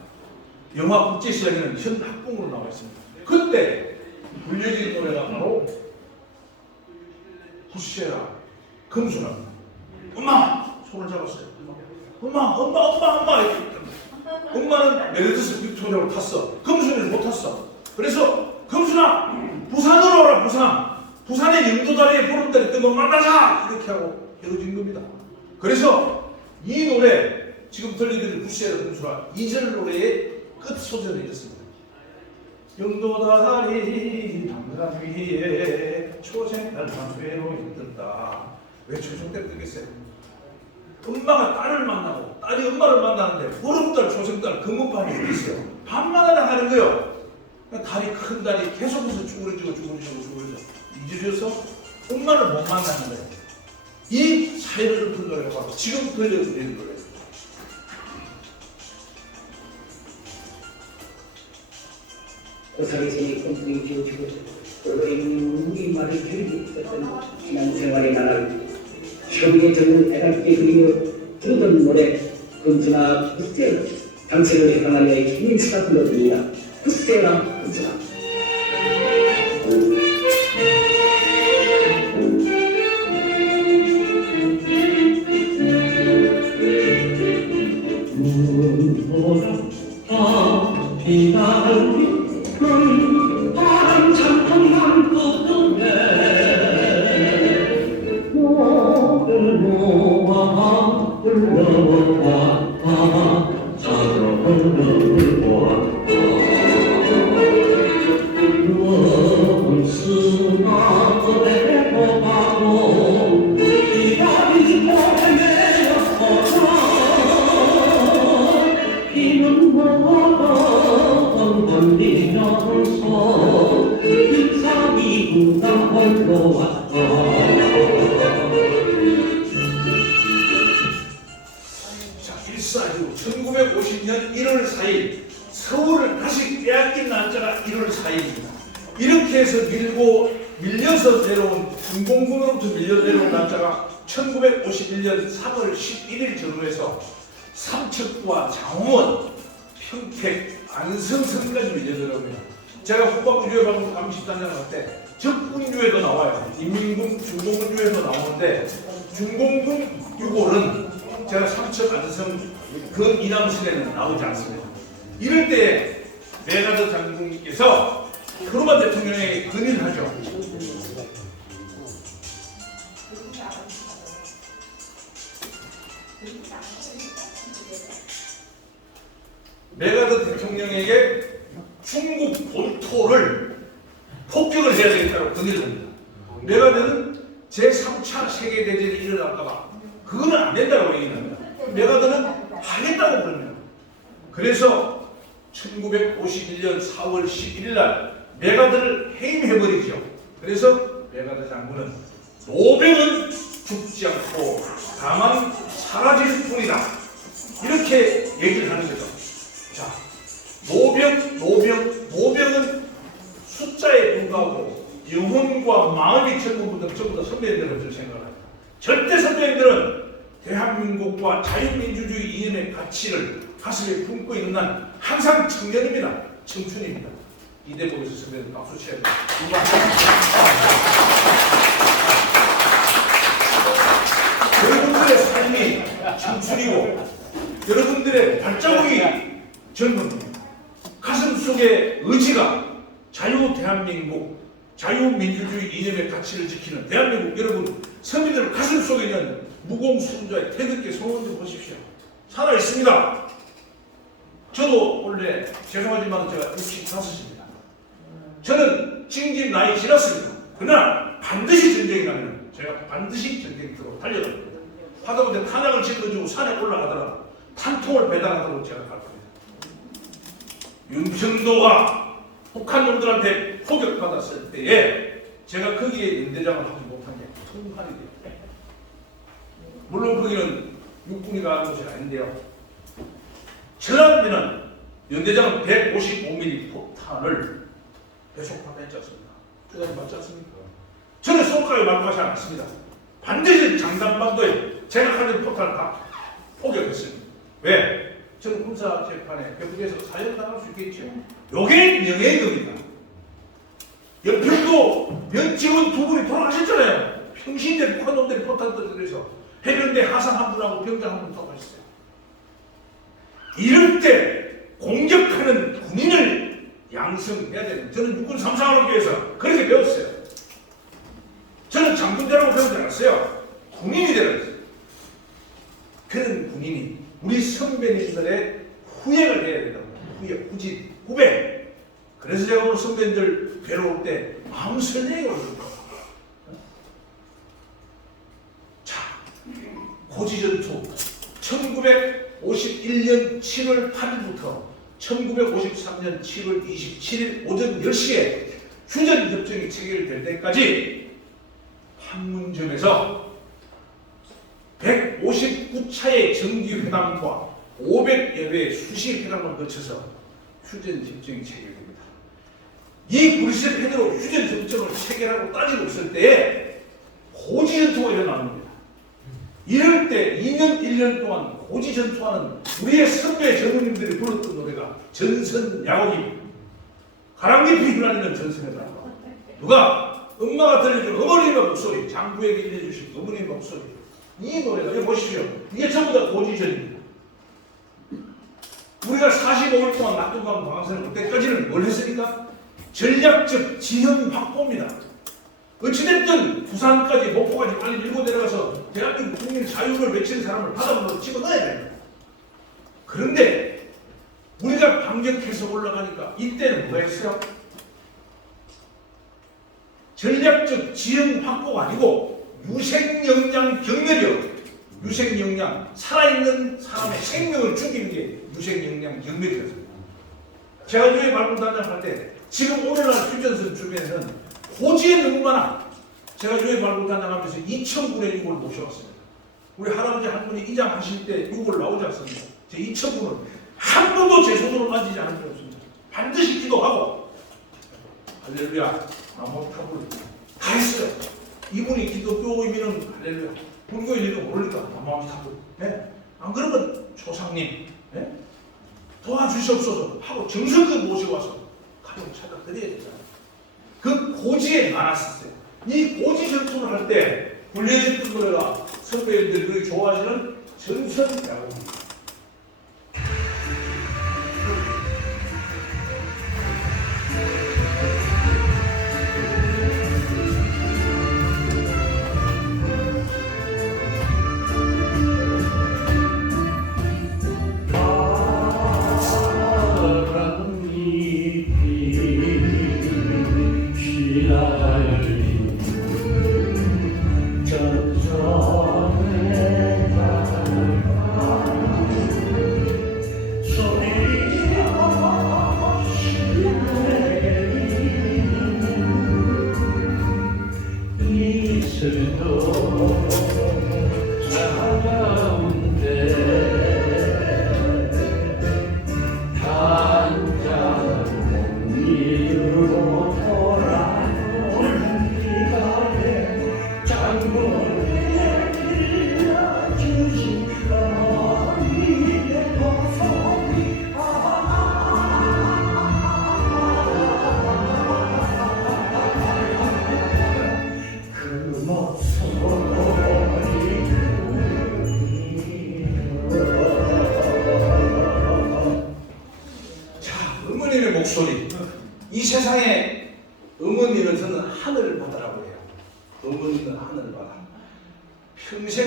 영화 국제시장에는 현학봉으로 나와 있습니다. 그때 불려진 노래가 바로 부시에라 금수라. 엄마! 손을 잡았어요. 엄마! 이렇게. 엄마는 메르드스 빅토리아로 탔어. 금순이는 못 탔어. 그래서 금순아! 부산으로 오라, 부산! 부산의 영도다리에 보름달이 뜬 거 만나자! 이렇게 하고 이루어진 겁니다. 그래서 이 노래, 지금 들려드린 부시에라 금수라 2절 노래의 끝 소절을 이렇습니다. 영도다리 남산 위에 초생딸 밤새로 있던다. 왜 초생딸 뜨겠어요? 엄마가 딸을 만나고 딸이 엄마를 만나는데 보름달 초생딸 금은밤이 어디 있어요? 밤마다 나가는 거예요. 달이 큰 달이 계속해서 쭈그러지고 잊어져서 엄마를 못 만나는 거예요. 이 사연을 읊은 노래가 바로 지금 들려드리는 노래예요. 고사리선이 꼼풍이 지어지고 꼴로있는 우리 말을 들리고 있었던 지난 생활의 나날 형의 젊은 애답게 그리며 들었던 노래 금수나 부세라 당신을 향하여 김민수가 불러드립니다. 부세라 금수나 바람 찬풍만 부르네 너를 놓아 불러보았다 사랑을 보았다 넌 수나들에 보가고 기다린 몸에 내렸어라 비는 모아던 건디면서 일사기구가 홀로 왔다. 자, 1950년 1월 4일 서울을 다시 빼앗긴 날짜가 1월 4일입니다. 이렇게 해서 밀려서 내려온 중공군으로부터 밀려 내려온 날짜가 1951년 3월 11일 전후에서 삼척과 장원, 평택, 안성선까지 밀려 내려옵니다. 제가 후방주의 방송 감시단장을 할 때 적군주에도 나와요. 인민군 중공군주에도 나오는데 중공군 6월은 제가 삼척, 안성, 그 이남실에는 나오지 않습니다. 이럴 때 메가더 장군님께서 트루먼 대통령에게 건의를 하죠. 메가더 대통령에게 중국 본토를 폭격을 해야 되겠다고 건의를 합니다. 메가더는 제3차 세계대전이 일어날까봐 그거는 안 된다고 얘기합니다. 메가더는 하겠다고 그럽니다. 그래서 1951년 4월 11일 날 메가더를 해임해버리죠. 그래서 메가더 장군은 노병은 죽지 않고 다만 사라질 뿐이다. 이렇게 얘기를 하는 거죠. 자, 노병은 숫자에 불과하고 영혼과 마음이 젊은 분들 전부 다 선배님들을 생각합니다. 절대 선배님들은 대한민국과 자유민주주의 이념의 가치를 가슴에 품고 있는 난 항상 청년입니다. 청춘입니다. 이 대목에서 선배님 박수 쳐야 됩니다. 여러분들의 삶이 청춘이고 여러분들의 발자국이 젊은 가슴 속에 의지가 자유 대한민국, 자유민주주의 이념의 가치를 지키는 대한민국 여러분 서민들 가슴 속에 있는 무공수자의 태극기 소원 좀 보십시오. 살아있습니다. 저도 원래 죄송하지만 제가 65입니다. 저는 징집 나이 지났습니다. 그러나 반드시 전쟁이 나면 제가 반드시 전쟁터로 달려갑니다. 하다못해 탄약을 짊어지고 산에 올라가더라 탄통을 배달하도록 제가 갈 겁니다. 윤평도가 북한 놈들한테 포격받았을 때에 제가 거기에 연대장을 하지 못한 게 통한이 돼요. 물론 거기는 육군이 가는 곳이 아닌데요. 전함대는 연대장은 155mm 폭탄을 배속받았지 않습니까? 주장이 맞지 않습니까? 저는 손가락에 말하지 않았습니다. 반드시 장담반도에 제가 가진 폭탄을 다 포격했습니다. 왜? 저는 군사재판에 결국에서 사형당할 수 있겠죠. 요게 명예의 겁니다. 연평도 면직원 두 분이 돌아가셨잖아요. 평신대 북한 놈들이 포탄 터뜨려서 해병대 하상 한 분하고 병장 한 분 돌아가셨어요. 이럴 때 공격하는 군인을 양성해야 됩니다. 저는 육군 3사관학교에서 그렇게 배웠어요. 저는 장군대라고 배우지 않았어요. 군인이 되라 했어요. 그런 군인이 우리 선배님들의 후예가 되어야 된다고. 후진, 후배. 그래서 제가 오늘 선배님들 뵈러올 때 마음 설레게 오는 거예요. 자, 고지전투 1951년 7월 8일부터 1953년 7월 27일 오전 10시에 휴전협정이 체결될 때까지 판문점에서 159차의 정기회담과 500여 회의 수시 회담을 거쳐서 휴전협정이 체결됩니다. 이 브뤼셀 펜으로 휴전협정을 체결하고 따지고 있을 때에 고지전투가 일어나는 겁니다. 이럴 때 2년 1년 동안 고지전투하는 우리의 선배 전우님들이 불렀던 노래가 전선야곡입니다. 가랑잎이 휘날리는 전선에다 누가 엄마가 들려준 어머님의 목소리, 장부에게 들려주신 어머님의 목소리, 이 노래가 여기 보십시오. 이게 전부 다 고지전입니다. 우리가 45일 동안 낙동강 방사능 그때까지는 뭘 했습니까? 전략적 지형 확보입니다. 어찌됐든 부산까지 목포까지 빨리 밀고 내려가서 대한민국 국민 자유를 외치는 사람을 바닥으로 집어넣어야 됩니다. 그런데 우리가 반격해서 올라가니까 이때는 뭐가 있어요? 전략적 지형 확보가 아니고 유생영양 경멸이요. 유생영양, 살아있는 사람의 생명을 죽이는 게 유생영양 경멸이었습니다. 제가 유해 발굴단장 할 때 지금 오늘날 휴전선 주변에는 고지에 너무 많아. 제가 유해 발굴단장 하면서 2,000분의 유골을 모셔왔습니다. 우리 할아버지 한 분이 이장하실 때 유골 나오지 않습니까? 제 2,000분을 한 번도 제 손으로 만지지 않은 적이 없습니다. 반드시 기도하고 할렐루야 나무탑을 다 했어요. 이분이 기독교인이면 할렐루야, 불교인이도 모르니까 나무탑을. 네? 안 그러면 조상님 네? 도와주시옵소서 하고 정성껏 모시고 와서 가족을 찾아 드려야 되잖아요. 그 고지에 많았었어요. 이 고지 전투를 할 때 불려졌던 노래가 선배님들이 좋아하시는 전선야곡입니다. 저쪽에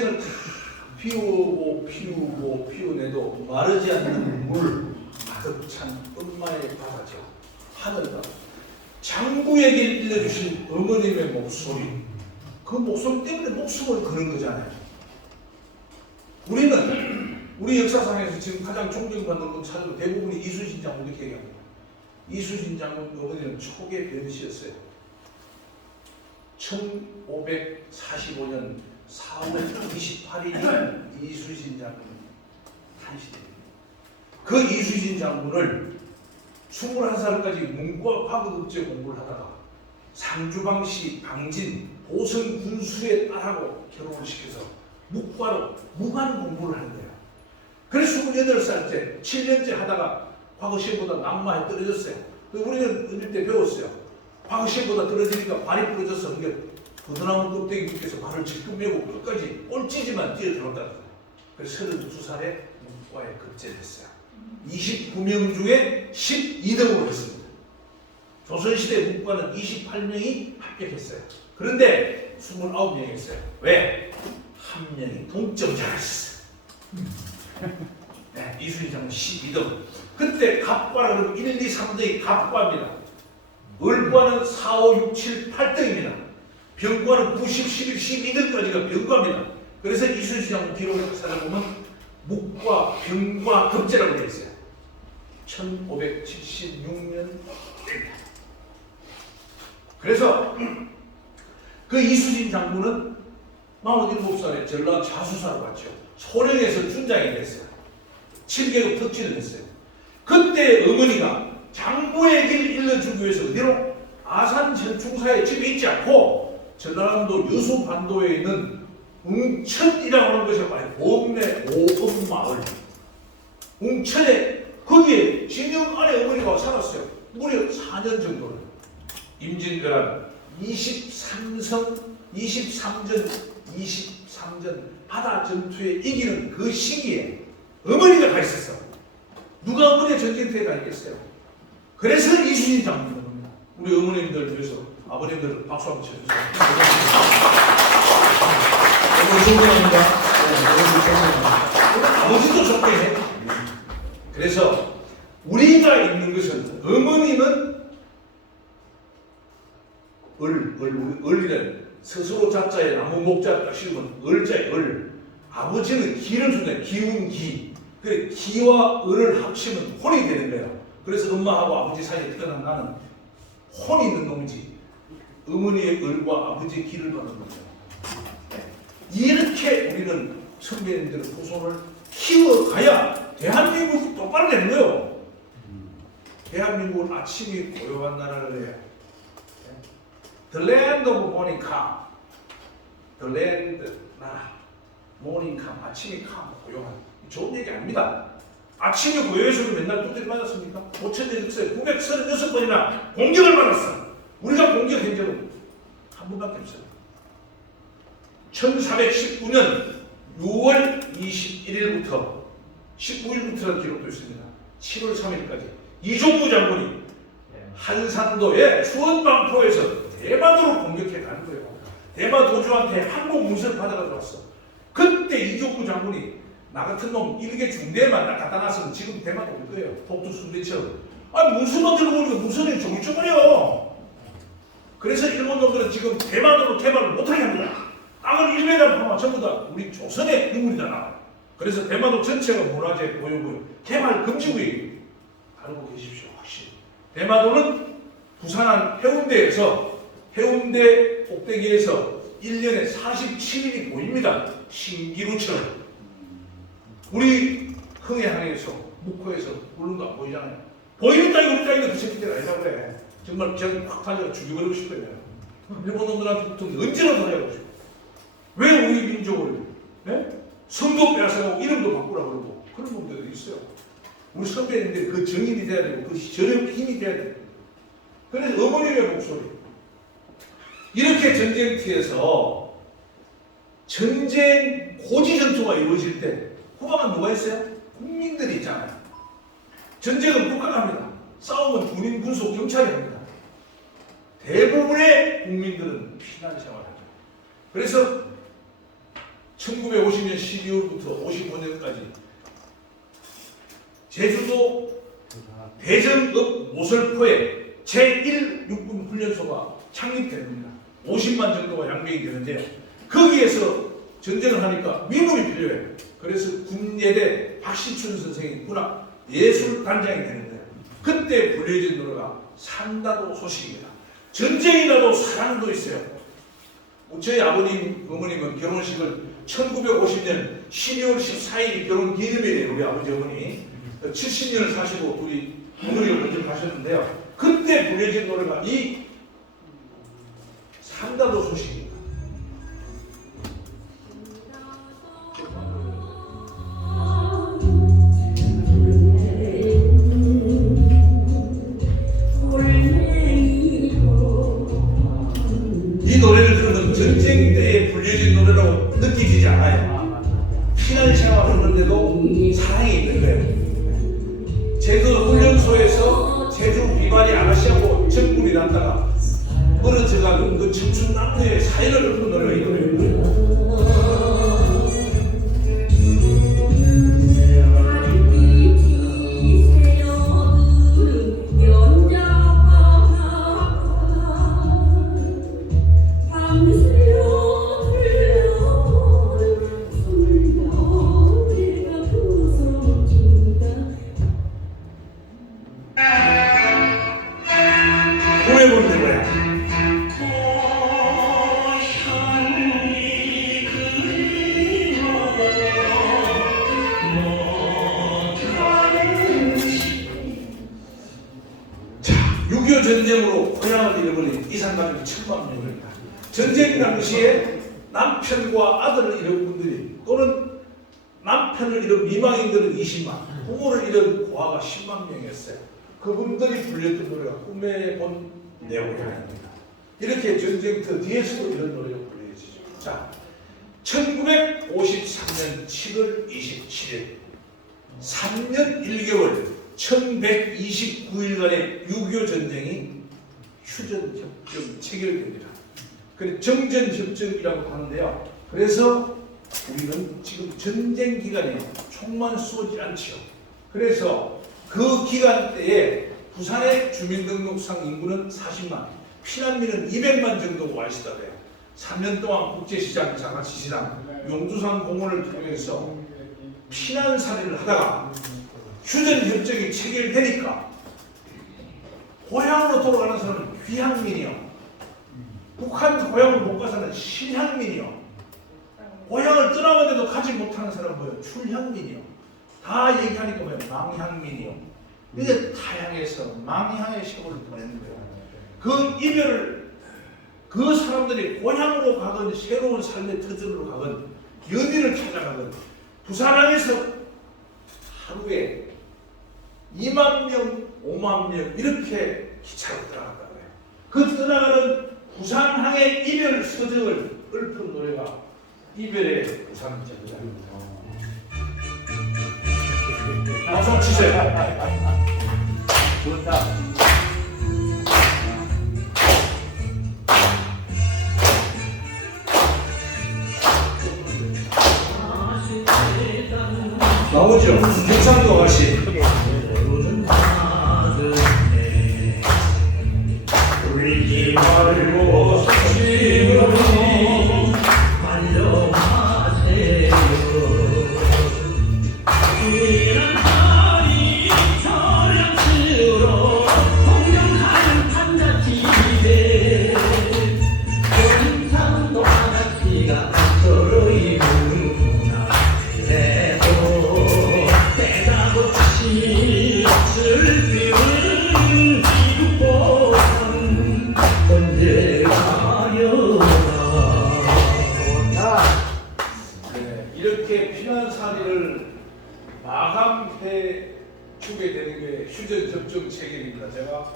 인생을 다 피워내도 마르지 않는 물, 가득찬 엄마의 바다죠. 하늘바다. 장부에게 일러주신 어머님의 목소리, 그 목소리 때문에 목숨을 거는 거잖아요. 우리는 우리 역사상에서 지금 가장 존경받는 분 찾아도 대부분이 이수신 장군 이렇게 얘기합니다. 이수신 장군 어머니는 초계 변씨였어요. 1545년 4월 28일에 이수신 장군이 탄신됩니다. 그 이수신 장군을 21살까지 문과 과거급제 공부를 하다가 상주방시 방진 보성 군수의 딸하고 결혼을 시켜서 묵과로 무관 공부를 하는 거예요. 그래서 28살 때 7년째 하다가 과거 시험보다 낙마에 떨어졌어요. 우리는 어릴 때 배웠어요. 과거 시험보다 떨어지니까 발이 부러져서 부드러운 껍데기 밑에서 발을 질끈 메고 끝까지 꼴찌지만 뛰어들었다. 그래서 32살에 문과에 급제를 했어요. 29명 중에 12등으로 했습니다. 조선시대 문과는 28명이 합격했어요. 그런데 29명이 했어요. 왜? 한 명이 동점자가 있었어요. 네, 이수진 장군 12등. 그때 갑과라 그러면 1, 2, 3등이 갑과입니다. 을과는 4, 5, 6, 7, 8등입니다. 병과는 90, 11, 12등까지가 병과입니다. 그래서 이수진 장군 기록을 찾아보면 묵과 병과 급제라고 되어 있어요. 1576년 그래서 그 이수진 장군은 47살에 전라 자수사로 갔죠. 소령에서 준장이 됐어요. 7개국 특진을 했어요. 그때 어머니가 장부의 길 일러주기 위해서 어디로? 아산 전충사에 집이 있지 않고 전라남도 여수반도에 있는 웅천이라고 하는 것이 바로 봉내 오읍마을. 웅천에 거기에 진영 안에 어머니가 살았어요. 무려 4년 정도를. 임진왜란 23전 바다 전투에 이기는 그 시기에 어머니가 가 있었어. 누가 어머니의 전쟁터에 가 있겠어요? 그래서 이수진 장군입니다. 우리 어머님들 위해서 아버님들 박수 한번 쳐주세요. 너무 존경합니다. 아버지도 존경해. 그래서 우리가 있는 것은 어머님은 을이란 스스로 자자에 나무 목자 딱 씌우면 을자에 을. 아버지는 기를 주네. 기운 기. 그래 기와 을을 합치면 혼이 되는 거야. 그래서 엄마하고 아버지 사이에 태어난 나는 혼이 있는 놈이지. 어머니의 을과 아버지의 기를 받는 거죠. 이렇게 우리는 선배님들의 후손을 키워가야 대한민국이 똑바로 되는 거예요. 대한민국은 아침이 고요한 나라를 해요. The land of morning calm. The land, 나라. morning calm, 아침이 calm, 고요한. 좋은 얘기 아닙니다. 아침이 고요해서도 맨날 두드려 맞았습니까? 5천년 역사에 936번이나 공격을 받았어. 우리가 공격한 적은 한 번밖에 없어요. 1419년 6월 21일부터 19일부터라는 기록도 있습니다. 7월 3일까지 이종무 장군이 한산도의 수원방포에서 대마도를 공격해 가는 거예요. 대마 도주한테 항복 문서를 받아가 들어왔어. 그때 이종무 장군이 나 같은 놈 일개 중대만 딱 갖다 놨으면 지금 대마도 올 거예요. 독도 순대처럼. 아니 문서만 들어보니까 문서는 조물조물이요. 그래서 일본 놈들은 지금 대마도로 개발을 못하게 합니다. 땅을 1m 파마 전부 다 우리 조선의 유물이잖아. 그래서 대마도 전체가 문화재 보유구역 개발 금지구역이에요. 알고 계십시오. 확실히. 대마도는 부산 해운대에서 해운대 꼭대기에서 1년에 47일이 보입니다. 신기루처럼. 우리 흥해항에서 묵호에서 울릉도 안 보이잖아요. 보이는 땅이 우리 땅인데 그 새끼들 아니라고 그래. 정말 그냥 확 달려가 죽여버리고 싶어요. 일본 놈들한테 붙으면 언제라도 하려고 싶어. 왜 우리 민족을 성도 빼앗아가고 이름도 바꾸라고 그러고 그런 놈들이 있어요. 우리 선배님들이 그 정인이 돼야 되고 그 저녁 힘이 돼야 되고. 그래서 어머님의 목소리. 이렇게 전쟁터에서 전쟁 고지 전투가 이루어질 때 후방은 누가 있어요? 국민들이 있잖아요. 전쟁은 국가가 합니다. 싸움은 군인, 군소, 경찰이 합니다. 대부분의 국민들은 피난 생활하죠. 그래서 1950년 12월부터 55년까지 제주도 대전읍 모설포에 제1육군 훈련소가 창립됩니다. 50만 정도가 양병이 되는데요. 거기에서 전쟁을 하니까 미물이 필요해요. 그래서 군예대 박시춘 선생이 군악 예술단장이 되는데요. 그때 불려진 노래가 산다도 소식입니다. 전쟁이 나도 사랑도 있어요. 저희 아버님, 어머님은 결혼식을 1950년 12월 14일 결혼 기념일이에요. 우리 아버지 어머니 70년을 사시고 우리 어머니가 먼저 가셨는데요. 그때 불려진 노래가 이 산다도 소식입니다. 이 노래를 들으면 전쟁 때에 불려진 노래라고 느끼지 않아요. 피난 생활하는데도 사랑이 있는 거예요. 제주 훈련소에서 제주 비바리 아가씨하고 정불이 났다가 멀어져가는 그 청춘 남녀의 사연을 읊는 노래가 이 노래입니다. 고해보는 거야. 자, 6.25 전쟁으로 고향을 잃어버린 이산가족이 1000만 명입니다. 전쟁 당시에 남편과 아들을 잃은 분들이 또는 남편을 잃은 미망인들은 20만, 부모를 잃은 고아가 10만 명이었어요. 그분들이 불렸던 노래가 꿈에 본 내 고향입니다. 이렇게 전쟁터 뒤에서도 이런 노래가 불려지죠. 자, 1953년 7월 27일 3년 1개월 1129일간의 6.25 전쟁이 휴전협정 체결됩니다. 그래서 정전협정이라고 하는데요. 그래서 우리는 지금 전쟁 기간에 총만 쏘지 않죠. 그래서 그 기간대에 부산의 주민등록상 인구는 40만, 피난민은 200만 정도 와 있다고요. 3년 동안 국제시장, 장아찌시장, 용두산 공원을 통해서 피난살이를 하다가 휴전협정이 체결되니까 고향으로 돌아가는 사람은 귀향민이요. 북한 고향을 못 가서는 실향민이요. 고향을 떠나왔는데도 가지 못하는 사람은 뭐예요? 출향민이요. 다 얘기하니까 뭐예요? 망향민이요. 이게 타향에서 망향의 세월을 보내는 거예요. 그 이별을 그 사람들이 고향으로 가건 새로운 삶의 터전으로 가건 연인을 찾아가건 부산항에서 하루에 2만 명, 5만 명 이렇게 기차로 떠나갔다고 해요. 그 떠나가는 부산항의 이별 서적을 읊은 노래가 이별의 부산전자입니다. 박수 치세요. 좋다. 나오죠. 경상도 가시. 울지 말고 소식으로 달려가세요. 이런 날이 서령스러 공룡하는 판자집에 경상도 아가씨가 서로 입는구나. 그래도 때다붙이 슬피는 이국보상 언제 가려나. 네, 이렇게 피난살이를 마감해 주게 되는 게 휴전협정 체결입니다. 제가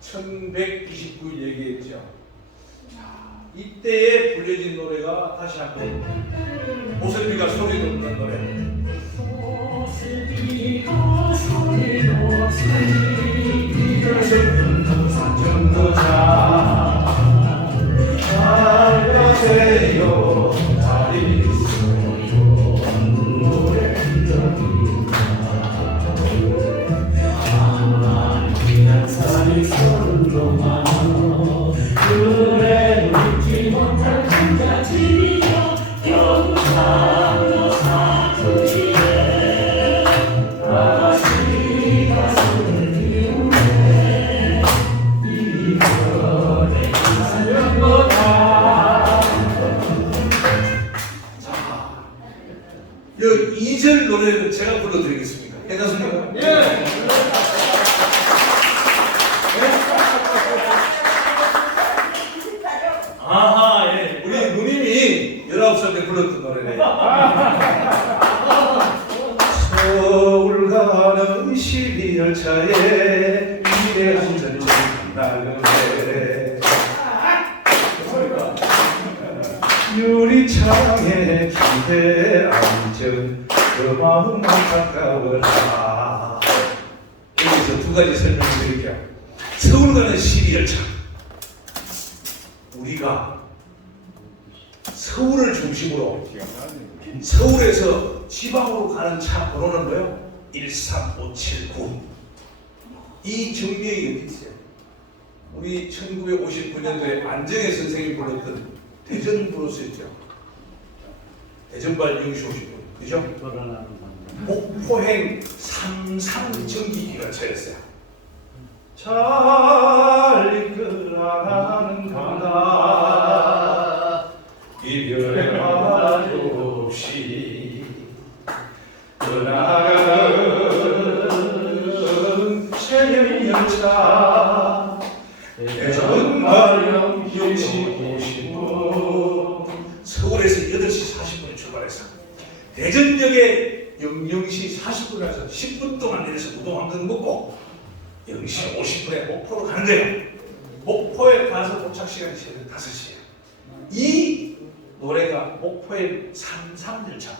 1129일 얘기했죠. 자, 이때에 불려진 노래가 다시 한번 모슬비가 소리 돋는 노래. 전도자 잘 가세요. 잘 이 2절 노래는 제가 불러드리겠습니다. 괜찮습니까? 예. 아하, 예. 우리 누님이 19살 때 불렀던 노래네. 서울 가는 12열차에 기대한 전쟁 나그네 유리창에 기대 앉은 그 마음 안타까워라. 여기서 두 가지 설명드릴게요. 서울 가는 12열차. 우리가 서울을 중심으로 서울에서 지방으로 가는 차 번호는 뭐예요? 13579. 이 정비의 여기 있어요. 우리 1959년도에 안정혜 선생님이 불렀던 대전 브루스였죠. 대전발 영시 오신 분, 그죠? 목포행 삼삼전기기가 차였어요. 잘 이끌어가는 바다 이별의 마주 없이 떠나가는 새벽열차 대전발 영시 오신 분. 서울에서 8시 40분에 출발해서 대전역에 00시 40분에서 10분 동안 내려서 우동 한 그릇 먹고 0시 50분에 목포로 가는 거예요. 목포에 가서 도착 시간이 새벽 5시예요. 이 노래가 목포의 삼삼열차.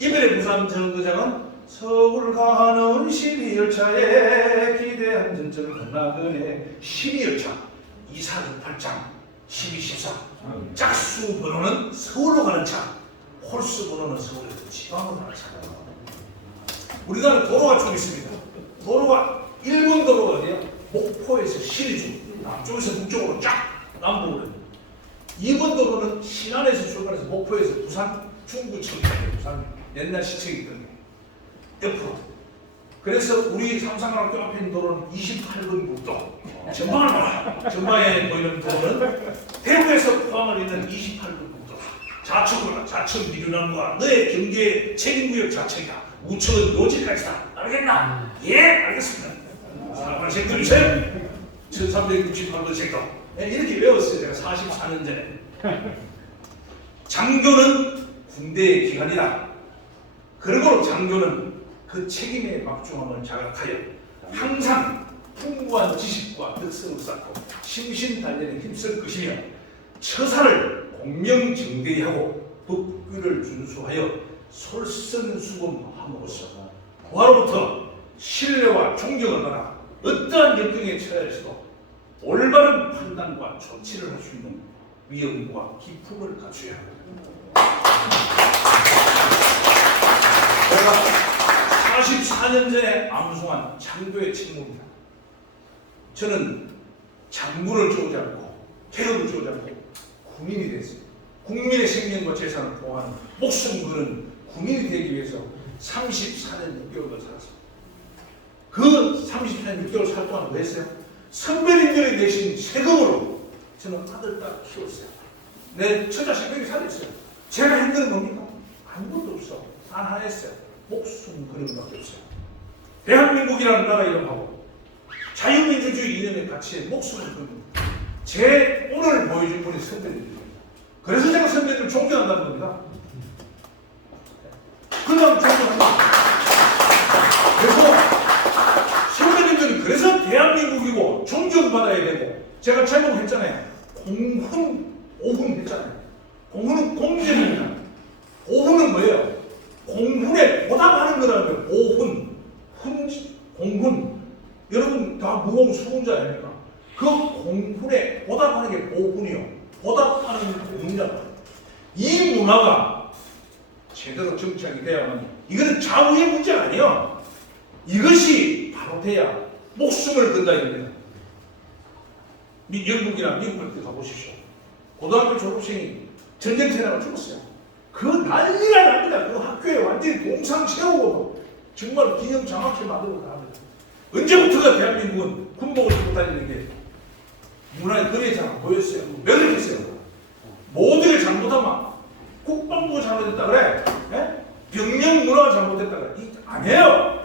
이번에 부산 정거장은 서울 가는 12열차에 기대한 전철 건너그네 12열차 2468장 1214 짝수 번호는 서울로 가는 차, 홀수 번호는 서울에서 지방으로 가는 차다. 우리나라 도로가 좀 있습니다. 도로가 1번 도로가 어디야? 목포에서 시리주 남쪽에서 북쪽으로 쫙 남부로. 2번 도로는 신안에서 출발해서 목포에서 부산 중구청까지 부산 옛날 시청이 있던 옆으로. 그래서 우리 삼성학교 앞에 있는 도로는 28번 국도. 전방을 봐라. 전방에 보이는 도로는 대구에서 포항을 잇는 28번 국도다. 좌측으로 좌측 미루나무가 너의 경제 책임구역 좌측이다. 우측은 요지까지다. 알겠나? 예, 알겠습니다. 4번 sektor 주세요. 1368번 섹터. 이렇게 외웠어요. 제가 44년 전에. 장교는 군대의 기관이다. 그러므로 장교는 그 책임의 막중함을 자각하여 항상 풍부한 지식과 덕성을 쌓고 심신단련에 힘쓸 것이며 처사를 공명정대하고 법규를 준수하여 솔선수범함으로써 부하로부터 신뢰와 존경을 받아 어떠한 역경에 처해서도 올바른 판단과 조치를 할 수 있는 위엄과 기품을 갖춰야 합니다. 제가 44년 전에 암송한 장교의 책무입니다. 저는 장군을 쪼지 않고 태극을 쪼지 않고 군인이 됐어요. 국민의 생명과 재산을 보호하는 목숨 거는 군인이 되기 위해서 34년 6개월을 살았습니다. 그 34년 6개월 살 동안 뭐 했어요? 선배님들이 내신 세금으로 저는 아들, 딸 키웠어요. 내 처자식 여기 살렸어요. 제가 한 것은 뭡니까? 아무것도 없어. 단 하나 했어요. 목숨 그런 것밖에 없어요. 대한민국이라는 나라 이름하고 자유민주주의 이념의 가치에 목숨을 겁니다. 제 오늘 보여준 분이 선배님들입니다. 그래서 제가 선배님을 존경한다는 겁니다. 그냥 존경합니다. 그래서 선배님들은 그래서 대한민국이고 존경받아야 되고, 제가 제목했잖아요. 공훈, 오훈 했잖아요. 공훈은 공정입니다. 오훈은 뭐예요? 공훈에 보답하는 거라는 거예요. 오훈, 공훈. 여러분 다 무공수훈자 아닙니까? 그 공훈에 보답하는 게 오훈이요. 보답하는 공훈이다. 이 문화가 제대로 정착이 돼야만, 이거는 좌우의 문제가 아니에요. 이것이 바로 돼야 목숨을 건다 이겁니다. 영국이나 미국 같은 데 가보십시오. 고등학교 졸업생이 전쟁터에 죽었어요. 그 난리가 납니다. 그 학교에 완전히 동상 세우고 정말 기념 장학회 만들고 다 합니다. 언제부터가 대한민국은 군복을 입고 다니는 게 문화의 거래잖아 보였어요. 몇 년 했어요. 모두를 잘못하면 국방부가 잘못했다 그래. 예? 병영 문화가 잘못됐다가 아니에요.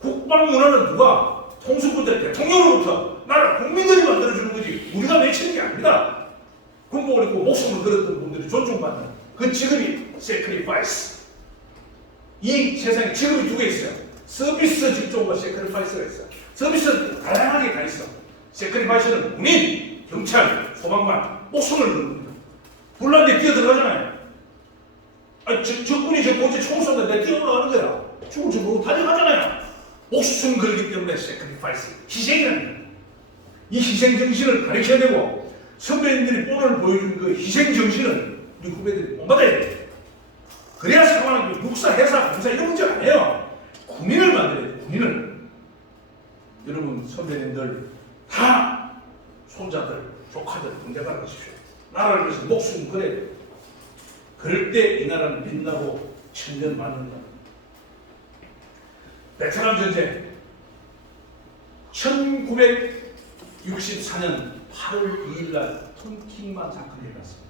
국방 문화는 누가? 통수부대 대통령으로부터 나라 국민들이 만들어주는 거지 우리가 외치는 게 아닙니다. 군복을 입고 목숨을 걸었던 분들이 존중받는 그 직업이 sacrifice. 이 세상에 직업이 두 개 있어요. 서비스 직종과 sacrifice가 있어요. 서비스는 다양하게 다 있어. sacrifice는 군인, 경찰, 소방관 목숨을 걸는 겁니다. 불난데 뛰어들어가잖아요. 아니, 적군이 저 본체 총 쏜다 내 뛰어올라가는 거야. 죽을 줄 모르고 달려가잖아요. 목숨 걸기 때문에 sacrifice, 희생이라는 거예요. 이 희생 정신을 가르쳐야 되고 선배님들이 오늘 보여준 그 희생 정신을 우리 후배들이 본받아야 돼요. 그래야 상황은 육사, 해사, 공사 이런 문제가 아니에요. 군인을 만들어야 돼요. 군인을. 여러분 선배님들 다 손자들, 조카들 군대 가라 하십시오. 나라를 위해서 목숨 걸어야 돼요. 그럴 때 이 나라는 빛나고 천년만년다. 베트남 전쟁 1964년 8월 2일 날 통킹만 사건이 일어났습니다.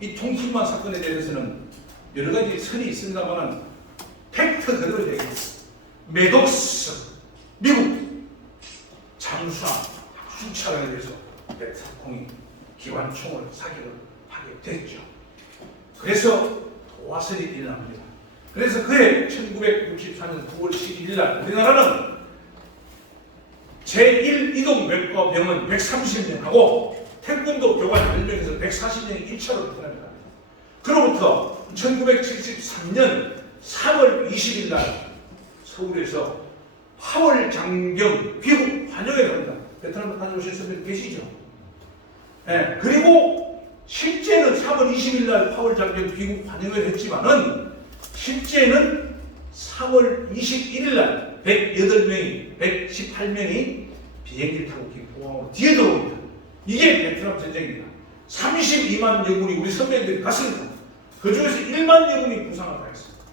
이 통킹만 사건에 대해서는 여러 가지 설이 있습니다만 팩트 그대로 얘기했습니다. 메독스 미국 잠수함 순찰에 대해서 베트콩이 기관총을 사격을 하게 됐죠. 그래서 도화설이 일어납니다. 그래서 그해 1964년 9월 11일 날 우리나라는 제1이동 외과 병원 130명하고 태권도 교관 10명에서 140명이 1차로 베트남에 갑니다. 그로부터 1973년 3월 20일 날 서울에서 파월 장병 귀국 환영회 갑니다. 베트남 다녀오신 선배님 계시죠? 네. 그리고 실제는 3월 20일 날 파월 장병 귀국 환영회를 했지만은 실제는 3월 21일 날 108명이 118명이 비행기를 타고 포항으로 뒤에 들어옵니다. 이게 베트남 전쟁입니다. 32만 영군이 우리 선배들이 갔습니다. 그 중에서 1만 영군이 부상을 당했습니다.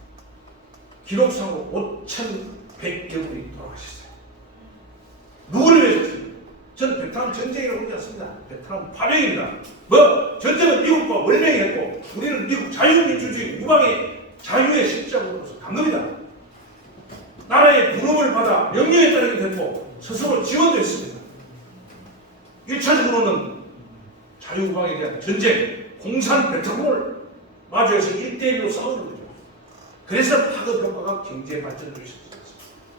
기록상으로 5,100여군이 돌아가셨어요. 누구를 위해서였습니까? 저는 베트남 전쟁이라고 하지 않습니다. 베트남 파병입니다. 뭐 전쟁은 미국과 월맹이 했고 우리는 미국 자유민주주의 무방의 자유의 십자군으로서 간 겁니다. 나라의 부름을 받아 명령에 따르게 됐고 스스로 지원도 했습니다. 1차적으로는 자유무방에 대한 전쟁, 공산 베트콩을 마주해서 1대1로 싸우는 거죠. 그래서 파급 효과가 경제 발전을 있었습니다.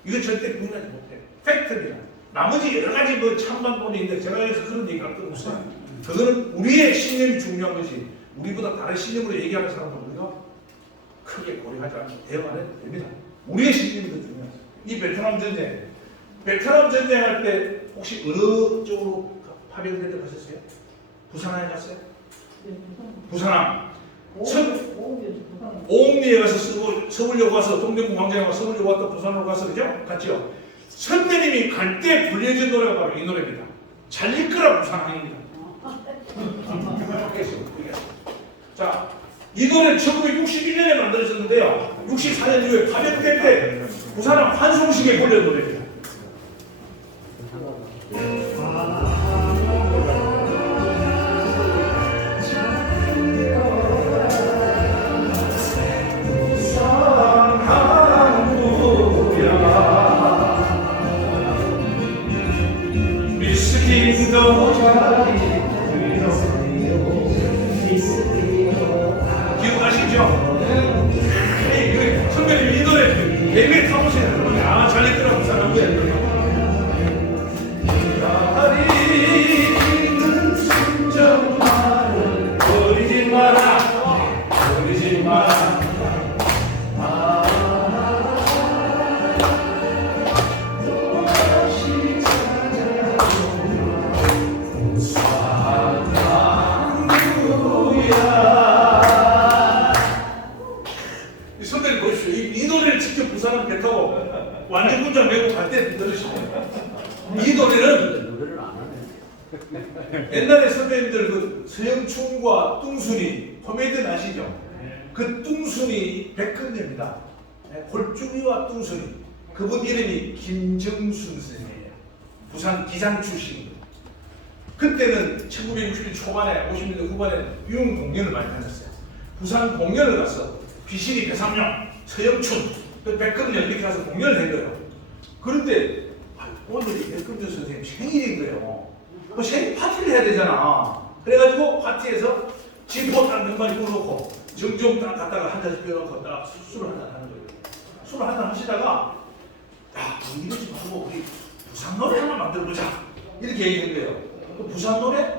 이거 절대 부인하지 못해요. 팩트입니다. 나머지 여러 가지 뭐 찬반론이 있는데 제가 여기서 그런 얘기할 건 없어요. 그거는 우리의 신념이 중요한 거지 우리보다 다른 신념으로 얘기하는 사람은 우리가 크게 고려하지 않고 대응 안 해도 됩니다. 우리의 신념이 더 중요해요. 이 베트남 전쟁 할 때 혹시 어느 쪽으로 파병대들 하셨어요? 부산항에 갔어요? 부산항. 오음리에 가서 서울역 와서 동대문 광장에 와서 서울역 왔다 부산으로 가서 그죠? 갔죠? 선배님이 갈 때 불려진 노래가 바로 이 노래입니다. 잘릴 거라 부산항입니다. 자, 이 노래는 1961년에 만들어졌는데요. 64년 이후에 파병될 때 부산항 환송식에 불린 노래입니다. 기억하시죠? 선배님 이 노래 예배 타보세요. 아, 잘 읽더라고 사람들. 다리는 순정만을 버리지 마라, 버리지 마라. 선배님 보십시오. 이 노래를 직접 부산을 배 타고 완전 군장 메고 갈 때 들으시네요. 이 노래는 옛날에 선배님들 그 서영춘과 뚱순이 코미디언 아시죠? 그 뚱순이 백근녀입니다. 골중이와 뚱순이 그분 이름이 김정순 선생이에요. 부산 기장 출신입니다. 그때는 1960년 초반에 50년대 후반에 유흥 공연을 많이 다녔어요. 부산 공연을 가서 비신이 배삼룡, 서영춘, 백금년 이렇게 가서 공연을 한 거예요. 그런데 오늘이 백금년 선생님 생일인 거예요. 뭐 생일 파티를 해야 되잖아. 그래가지고 파티에서 진포 딱 몇 마리 뿌려놓고 정정 딱 갖다가 한 잔씩 빼놓고 딱 술을 한잔 하는 거예요. 술을 한잔 하시다가 야, 이러지 말고 우리 부산 노래 하나 만들어보자 이렇게 얘기한 거예요. 그 부산 노래?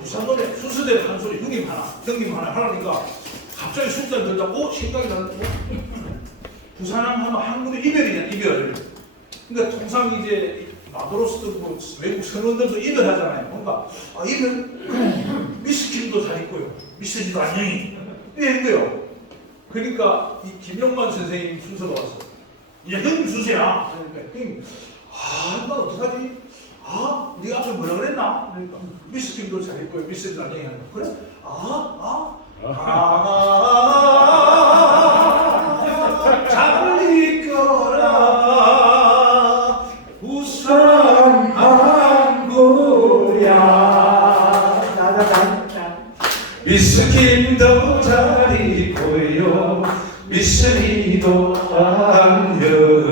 부산 노래 순서대로 한 소리 형님 하나 하라니까 갑자기 술잔 들다고 생각이 나는 거 부산하면 한국의 이별이냐 이별. 그러니까 통상 이제 마도로스도 뭐 외국 선원들도 이별하잖아요. 뭔가 이별 미스킴도 잘 있고요. 미스지도 안녕히 이런 거요. 그러니까 이 김영만 선생님 순서가 왔어. 이제 형님 순서야. 그러니까 형님 나 어떡하지? 네가 앞에 뭐라 그랬나? 그러니까 미스킴도 잘 있고요. 미스지도 안녕히 하는 거. 그래? 잘 있거라 우산 항구야. 미스킴도 잘 있고요. 미스리도 안녕히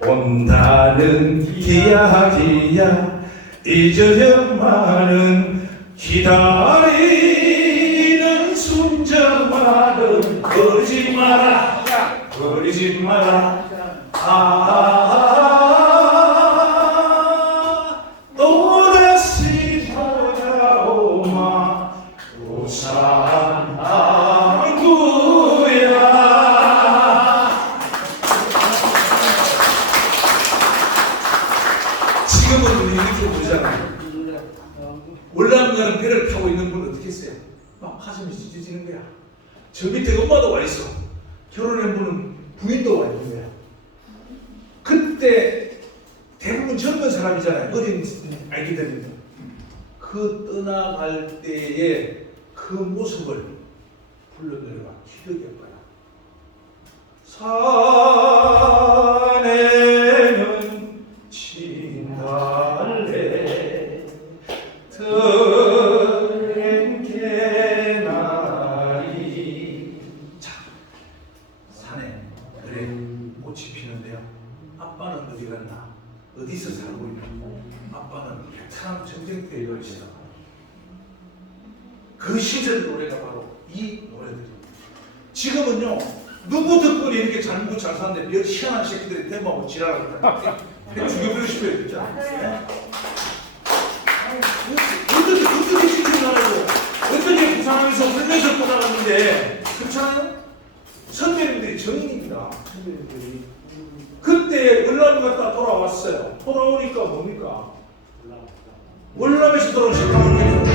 온다는 기약이야. 이 저녁만은 기다리는 순정만은 버리지 마라 버리지 마라. 또다시 돌아오마 부산 항구야. 지금은 우리 이렇게 보잖아요. 월남가는 배를 타고 있는 분은 어떻게 했어요? 막 가슴이 찢어지는 거야. 저 밑에 엄마도 와 있어. 결혼한 분은 부인도 와 있는 거야. 그때 대부분 젊은 사람이잖아요. 어린 아기들인데 그 떠나갈 때의 그 모습을 불러내려가 기억할 거야. 산에는 진달래 들엔 개나리. 자, 산에 그래 꽃이 피는데요. 아빠는 어디 갔나? 어디서 살고 있나? 아빠는 베트남 전쟁 때 이러시다. 그 시절 노래가 바로 이 노래들입니다. 지금은요 누구 덕분에 이렇게 잘 먹고 잘 사는데 몇 희한한 새끼들이 대모하고 지랄하고 죽여버리고 싶어요 진짜. 어떻게 지켜나가고 어떻게 부산항에서 울면서 떠나갔는데 그렇잖아요? 선배님들이 정인입니다. 선배님들이 그때 월남 갔다 돌아왔어요. 돌아오니까 뭡니까? 월남에서 돌아오신 가면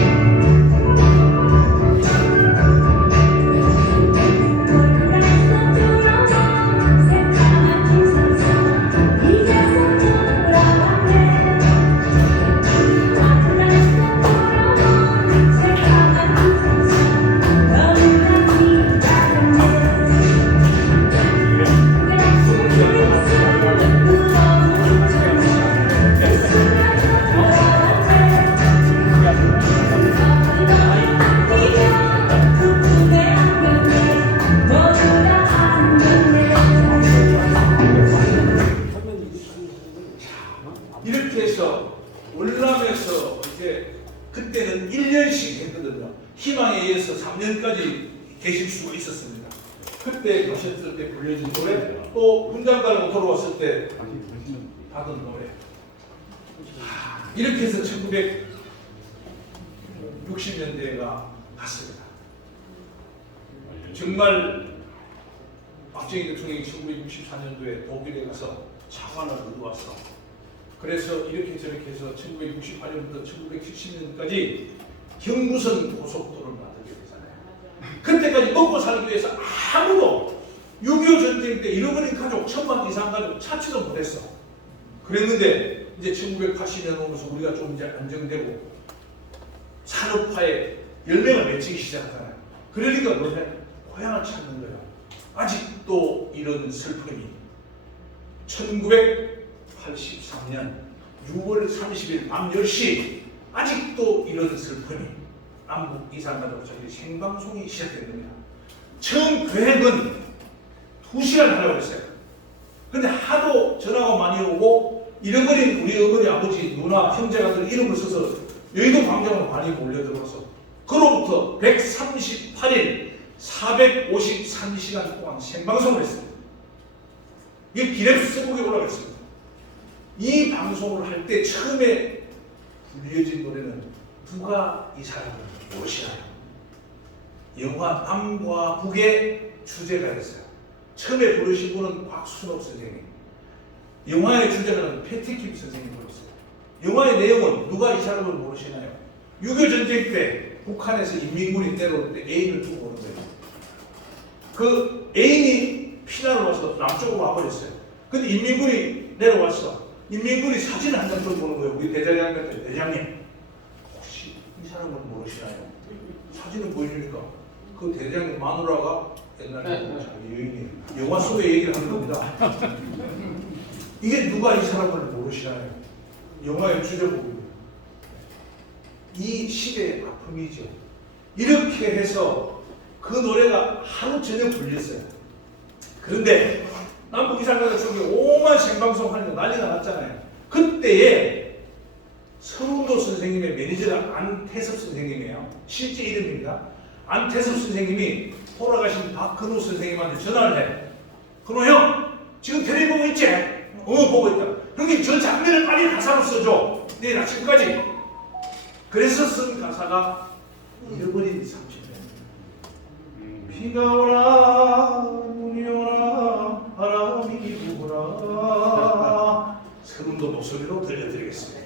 이렇게 해서 월남에서 이제 그때는 1년씩 했거든요. 희망에 의해서 3년까지 계실 수가 있었습니다. 그때 가셨을 때 불려진 노래, 또 군장 달고 돌아왔을 때 받은 노래. 이렇게 해서 1960년대가 갔습니다. 정말 박정희 대통령이 1964년도에 독일에 가서 차관을 얻어왔어. 그래서 이렇게 저렇게 해서 1968년부터 1970년까지 경부선 고속도로를 만들게 되잖아요. 그때까지 먹고 살기 위해서 아무도 6.25 전쟁 때 잃어버린 가족 1000만 이상 가지고 찾지도 못했어. 그랬는데 이제 1980년 오면서 우리가 좀 이제 안정되고 산업화에 열매가 맺히기 시작하잖아요. 그러니까 뭐냐? 고향을 찾는 거예요. 아직도 이런 슬픔이 1983년 6월 30일 밤 10시 아직도 이런 슬픔이 남북 이산가족 저기 생방송이 시작된 겁니다. 처음 계획은 2시간 하려고 했어요. 근데 하도 전화가 많이 오고 잃어버린 우리 어머니, 아버지, 누나, 형제가들 이름을 써서 여의도 광장으로 많이 몰려들어서 그로부터 138일 453시간 동안 생방송을 했습니다. 이게 기네스 세북에 올라가 있습니다. 이 방송을 할 때 처음에 불려진 노래는 누가 이 사람을 무엇이나요? 영화 남과 북의 주제가였어요. 처음에 부르신 분은 곽순옥 선생님. 영화의 주제가는 패티킴 선생님이 불렀어요. 영화의 내용은 누가 이 사람을 모르시나요? 6.25 전쟁 때 북한에서 인민군이 때려올 때 애인을 두고 오는 거예요. 그 애인이 피난을 와서 남쪽으로 와버렸어요. 근데 인민군이 내려왔어. 인민군이 사진을 한 장 들고 오는 거예요. 우리 대장님한테, 대장님 혹시 이 사람을 모르시나요? 사진을 보여주니까 그 대장님 마누라가 옛날에 자기 여인이 영화 속의 얘기를 하는 겁니다. 이게 누가 이 사람을 모르시나요? 영화의 주제곡입니다. 이 시대의 아픔이죠. 이렇게 해서 그 노래가 하루 저녁 불렸어요. 그런데 남북 이산가족 쪽에 오만 생방송 하는 거 난리가 났잖아요. 그때에 서른도 선생님의 매니저가 안태섭 선생님이에요. 실제 이름입니다. 안태섭 선생님이 돌아가신 박근호 선생님한테 전화를 해. 근호 형, 지금 텔레비 보고 있지? 보고 있다. 형님, 저 장면을 빨리 가사로 써줘. 내일 아침까지. 그래서 쓴 가사가 잃어버린 30년. 비가 오나 눈이 오나 바람이 부구나. 서른도 목소리로 들려드리겠습니다.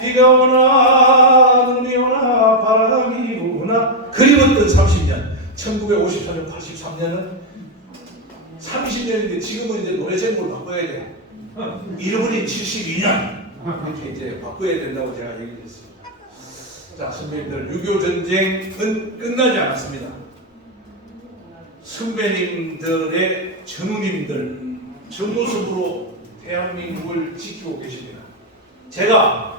비가 오나 눈이 오나 바람이 부나 그리웠던 30년 1954년 83년은 30년인데 지금은 이제 노래 제목을 바꿔야 돼. 잃어버린 72년 이렇게 이제 바꿔야 된다고 제가 얘기했습니다. 자, 선배님들 6.25 전쟁은 끝나지 않았습니다. 선배님들의 전우님들 저 모습으로 대한민국을 지키고 계십니다. 제가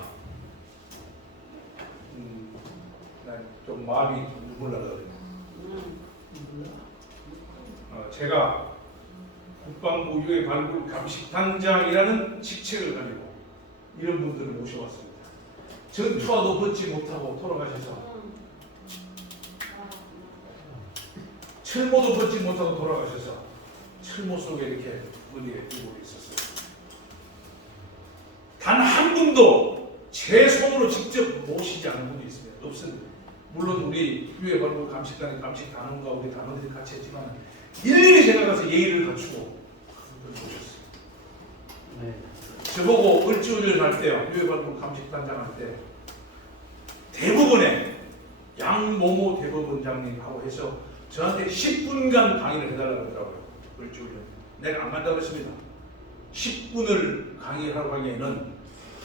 좀 마음이 눈물 나거든요. 제가 국방부 유해 발굴 감식단장이라는 직책을 가지고 이런 분들을 모셔왔습니다. 전투화도 벗지 못하고 돌아가셔서 철모도 벗지 못하고 돌아가셔서 철모 속에 이렇게 어디에 두고 있었어요. 단 한 분도 제 손으로 직접 모시지 않은 분이 있습니다. 없습니다. 물론 우리 유해 발굴 감식단의 감식 단원과 우리 단원들이 같이 했지만 일일이 제가 가서 예의를 갖추고 그분들 모셨어요. 네. 저보고 을지훈련 할 때요, 유해 발굴 감식단장 할 때 대법원에 양모모 대법원장님하고 해서 저한테 10분간 강의를 해달라고 하더라고요. 을지훈련. 내가 안 간다고 했습니다. 10분을 강의하라고 하기에는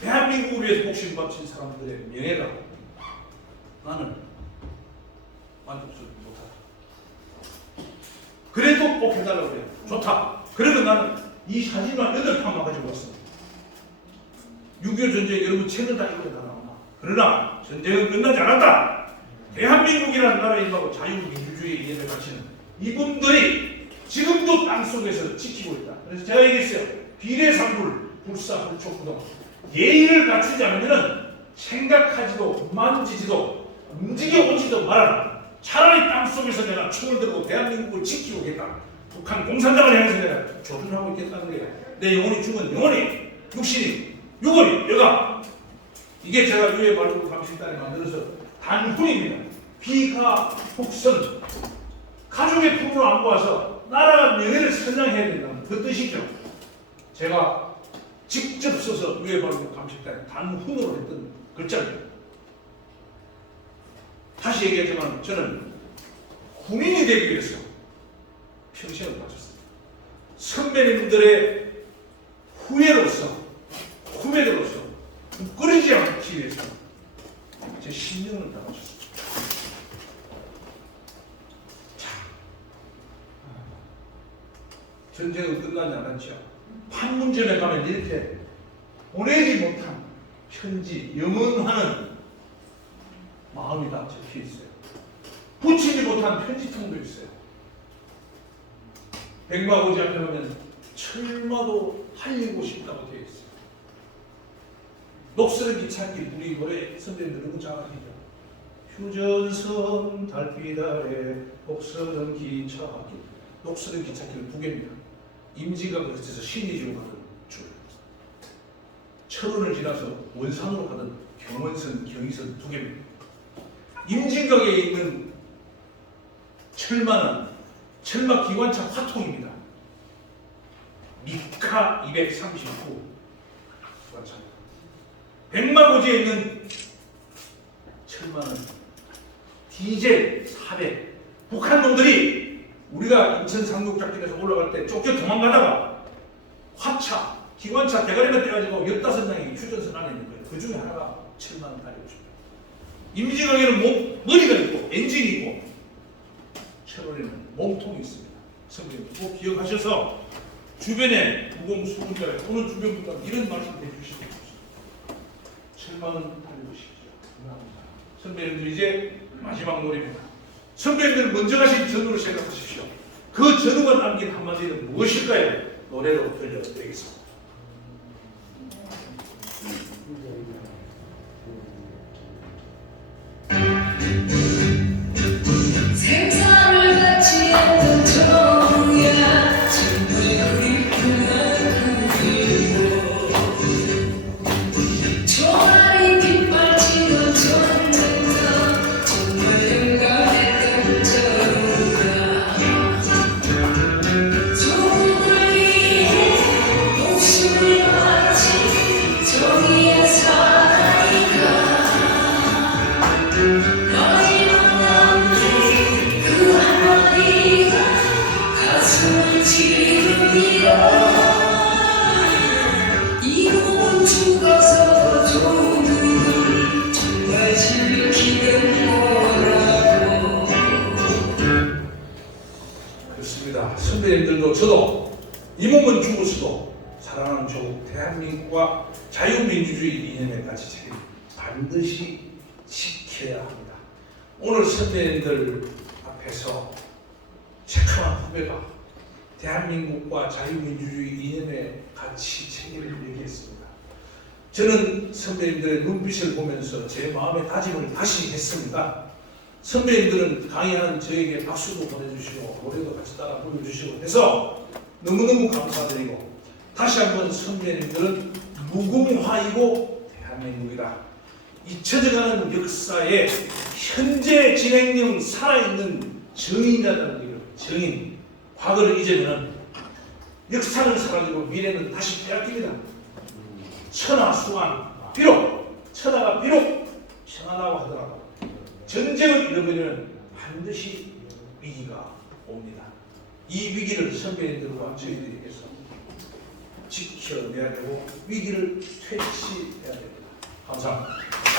대한민국을 위해서 목숨 바친 사람들의 명예가 나는 만족스럽지 못하다. 그래도 꼭 해달라고 그래요. 좋다. 그래도 나는 이 사진만 8판만 가지고 왔습니다. 6.25 전쟁 여러분 책을 다 읽어야 나오나. 그러나 전쟁은 끝나지 않았다. 대한민국이라는 나라의 일하고 자유민주주의의 이해를 바치는 이분들이 지금도 땅속에서 지키고 있다. 그래서 제가 얘기했어요. 비례상불, 불사불촉부동. 예의를 갖추지 않으면 생각하지도 만지지도 움직여보지도 말아라. 차라리 땅속에서 내가 총을 들고 대한민국을 지키고 있겠다. 북한 공산당을 향해서 내가 조준하고 있겠다는 거야. 내 영혼이 죽은 영혼이, 육신이, 육원이, 여가. 이게 제가 유해 발굴 감식단에 만들어서 단훈입니다. 비가 북선. 가족의 품으로 안 모아서 나라 명예를 선양해야 된다는 그 뜻이죠. 제가 직접 써서 유해 발굴 감식단에 단훈으로 했던 글자입니다. 다시 얘기하지만 저는 군인이 되기 위해서 평생을 바쳤습니다. 선배님들의 후배로서 끓이지 않기 위해서 제 신념을 다 바쳤습니다. 자, 전쟁은 끝나지 않았죠. 판문점에 가면 이렇게 보내지 못한 편지, 염원하는 마음이 다 적혀 있어요. 붙이지 못한 편지통도 있어요. 백마고지 앞에 가면 철마도 살리고 싶다고 되어 있어요. 녹슬은 기찻길 우리 노래 선배님들 너무 잘 아시죠? 휴전선 달빛 아래 녹슬은 기찻길. 녹슬은 기찻길은 두 개입니다. 임진각 그래서 신의지로 가는 줄, 철원을 지나서 원산으로 가는 경원선, 경의선 두 개입니다. 임진각에 있는 철마는 철마 기관차 화통입니다. 미카 239 기관차입니다. 백마고지에 있는 철마는 디젤 400. 북한 놈들이 우리가 인천 상륙작전에서 올라갈 때 쫓겨 도망가다가 화차, 기관차 대가리만 떼가지고 15량이 휴전선 안에 있는 거예요. 그 중에 하나가 철마는 달리고 있습니다. 임진각에는 머리가 있고 엔진이 있고 철원에는 몸통이 있습니다. 선배님 꼭 기억하셔서 주변에 무공수군자 또는 주변 분들 이런 말씀 해주시면 좋습니다. 철마는 달리고 싶죠. 감사합니다. 선배님들 이제 마지막 노래입니다. 선배님들 먼저 가신 전우를 생각하십시오. 그 전우가 남긴 한마디는 무엇일까요? 노래로 들려드리겠습니다. 생사를 갖지 않던 정야 정말 그립구나 그리워 조아리 빗발치던 전쟁터 정말 영감했던 전우가 조국을 위해 목숨을 바친 정의의 사나이가 마지막 남긴 그 한마디가 가슴을 찌릅니다. 이 몸은 죽어서 좋은 걸 정말 지키는 거라고. 그렇습니다. 선배님들도 저도 이 몸은 죽었어도 사랑하는 조국 대한민국과 자유민주주의 이념에 같이 책임 반드시 지켜야 합니다. 오늘 선배님들 앞에서 새카만 후배가 대한민국과 자유민주주의 이념에 같이 책임을 얘기했습니다. 저는 선배님들의 눈빛을 보면서 제 마음의 다짐을 다시 했습니다. 선배님들은 강의하는 저에게 박수도 보내주시고 노래도 같이 따라 불러주시고 해서 너무너무 감사드리고 다시 한번 선배님들은 무궁화이고 대한민국이다. 잊혀져가는 역사에 현재 진행형 살아있는 정인이라는 얘기를 정인. 과거를 잊으면 역사는 사라지고 미래는 다시 빼앗깁니다. 천하 수만 비록 천하가 비록 평안하고 하더라도 전쟁을 잃어버리면 반드시 위기가 옵니다. 이 위기를 선배님들과 저희들에게서 지켜내야 되고 위기를 퇴치해야 됩니다. 감사합니다.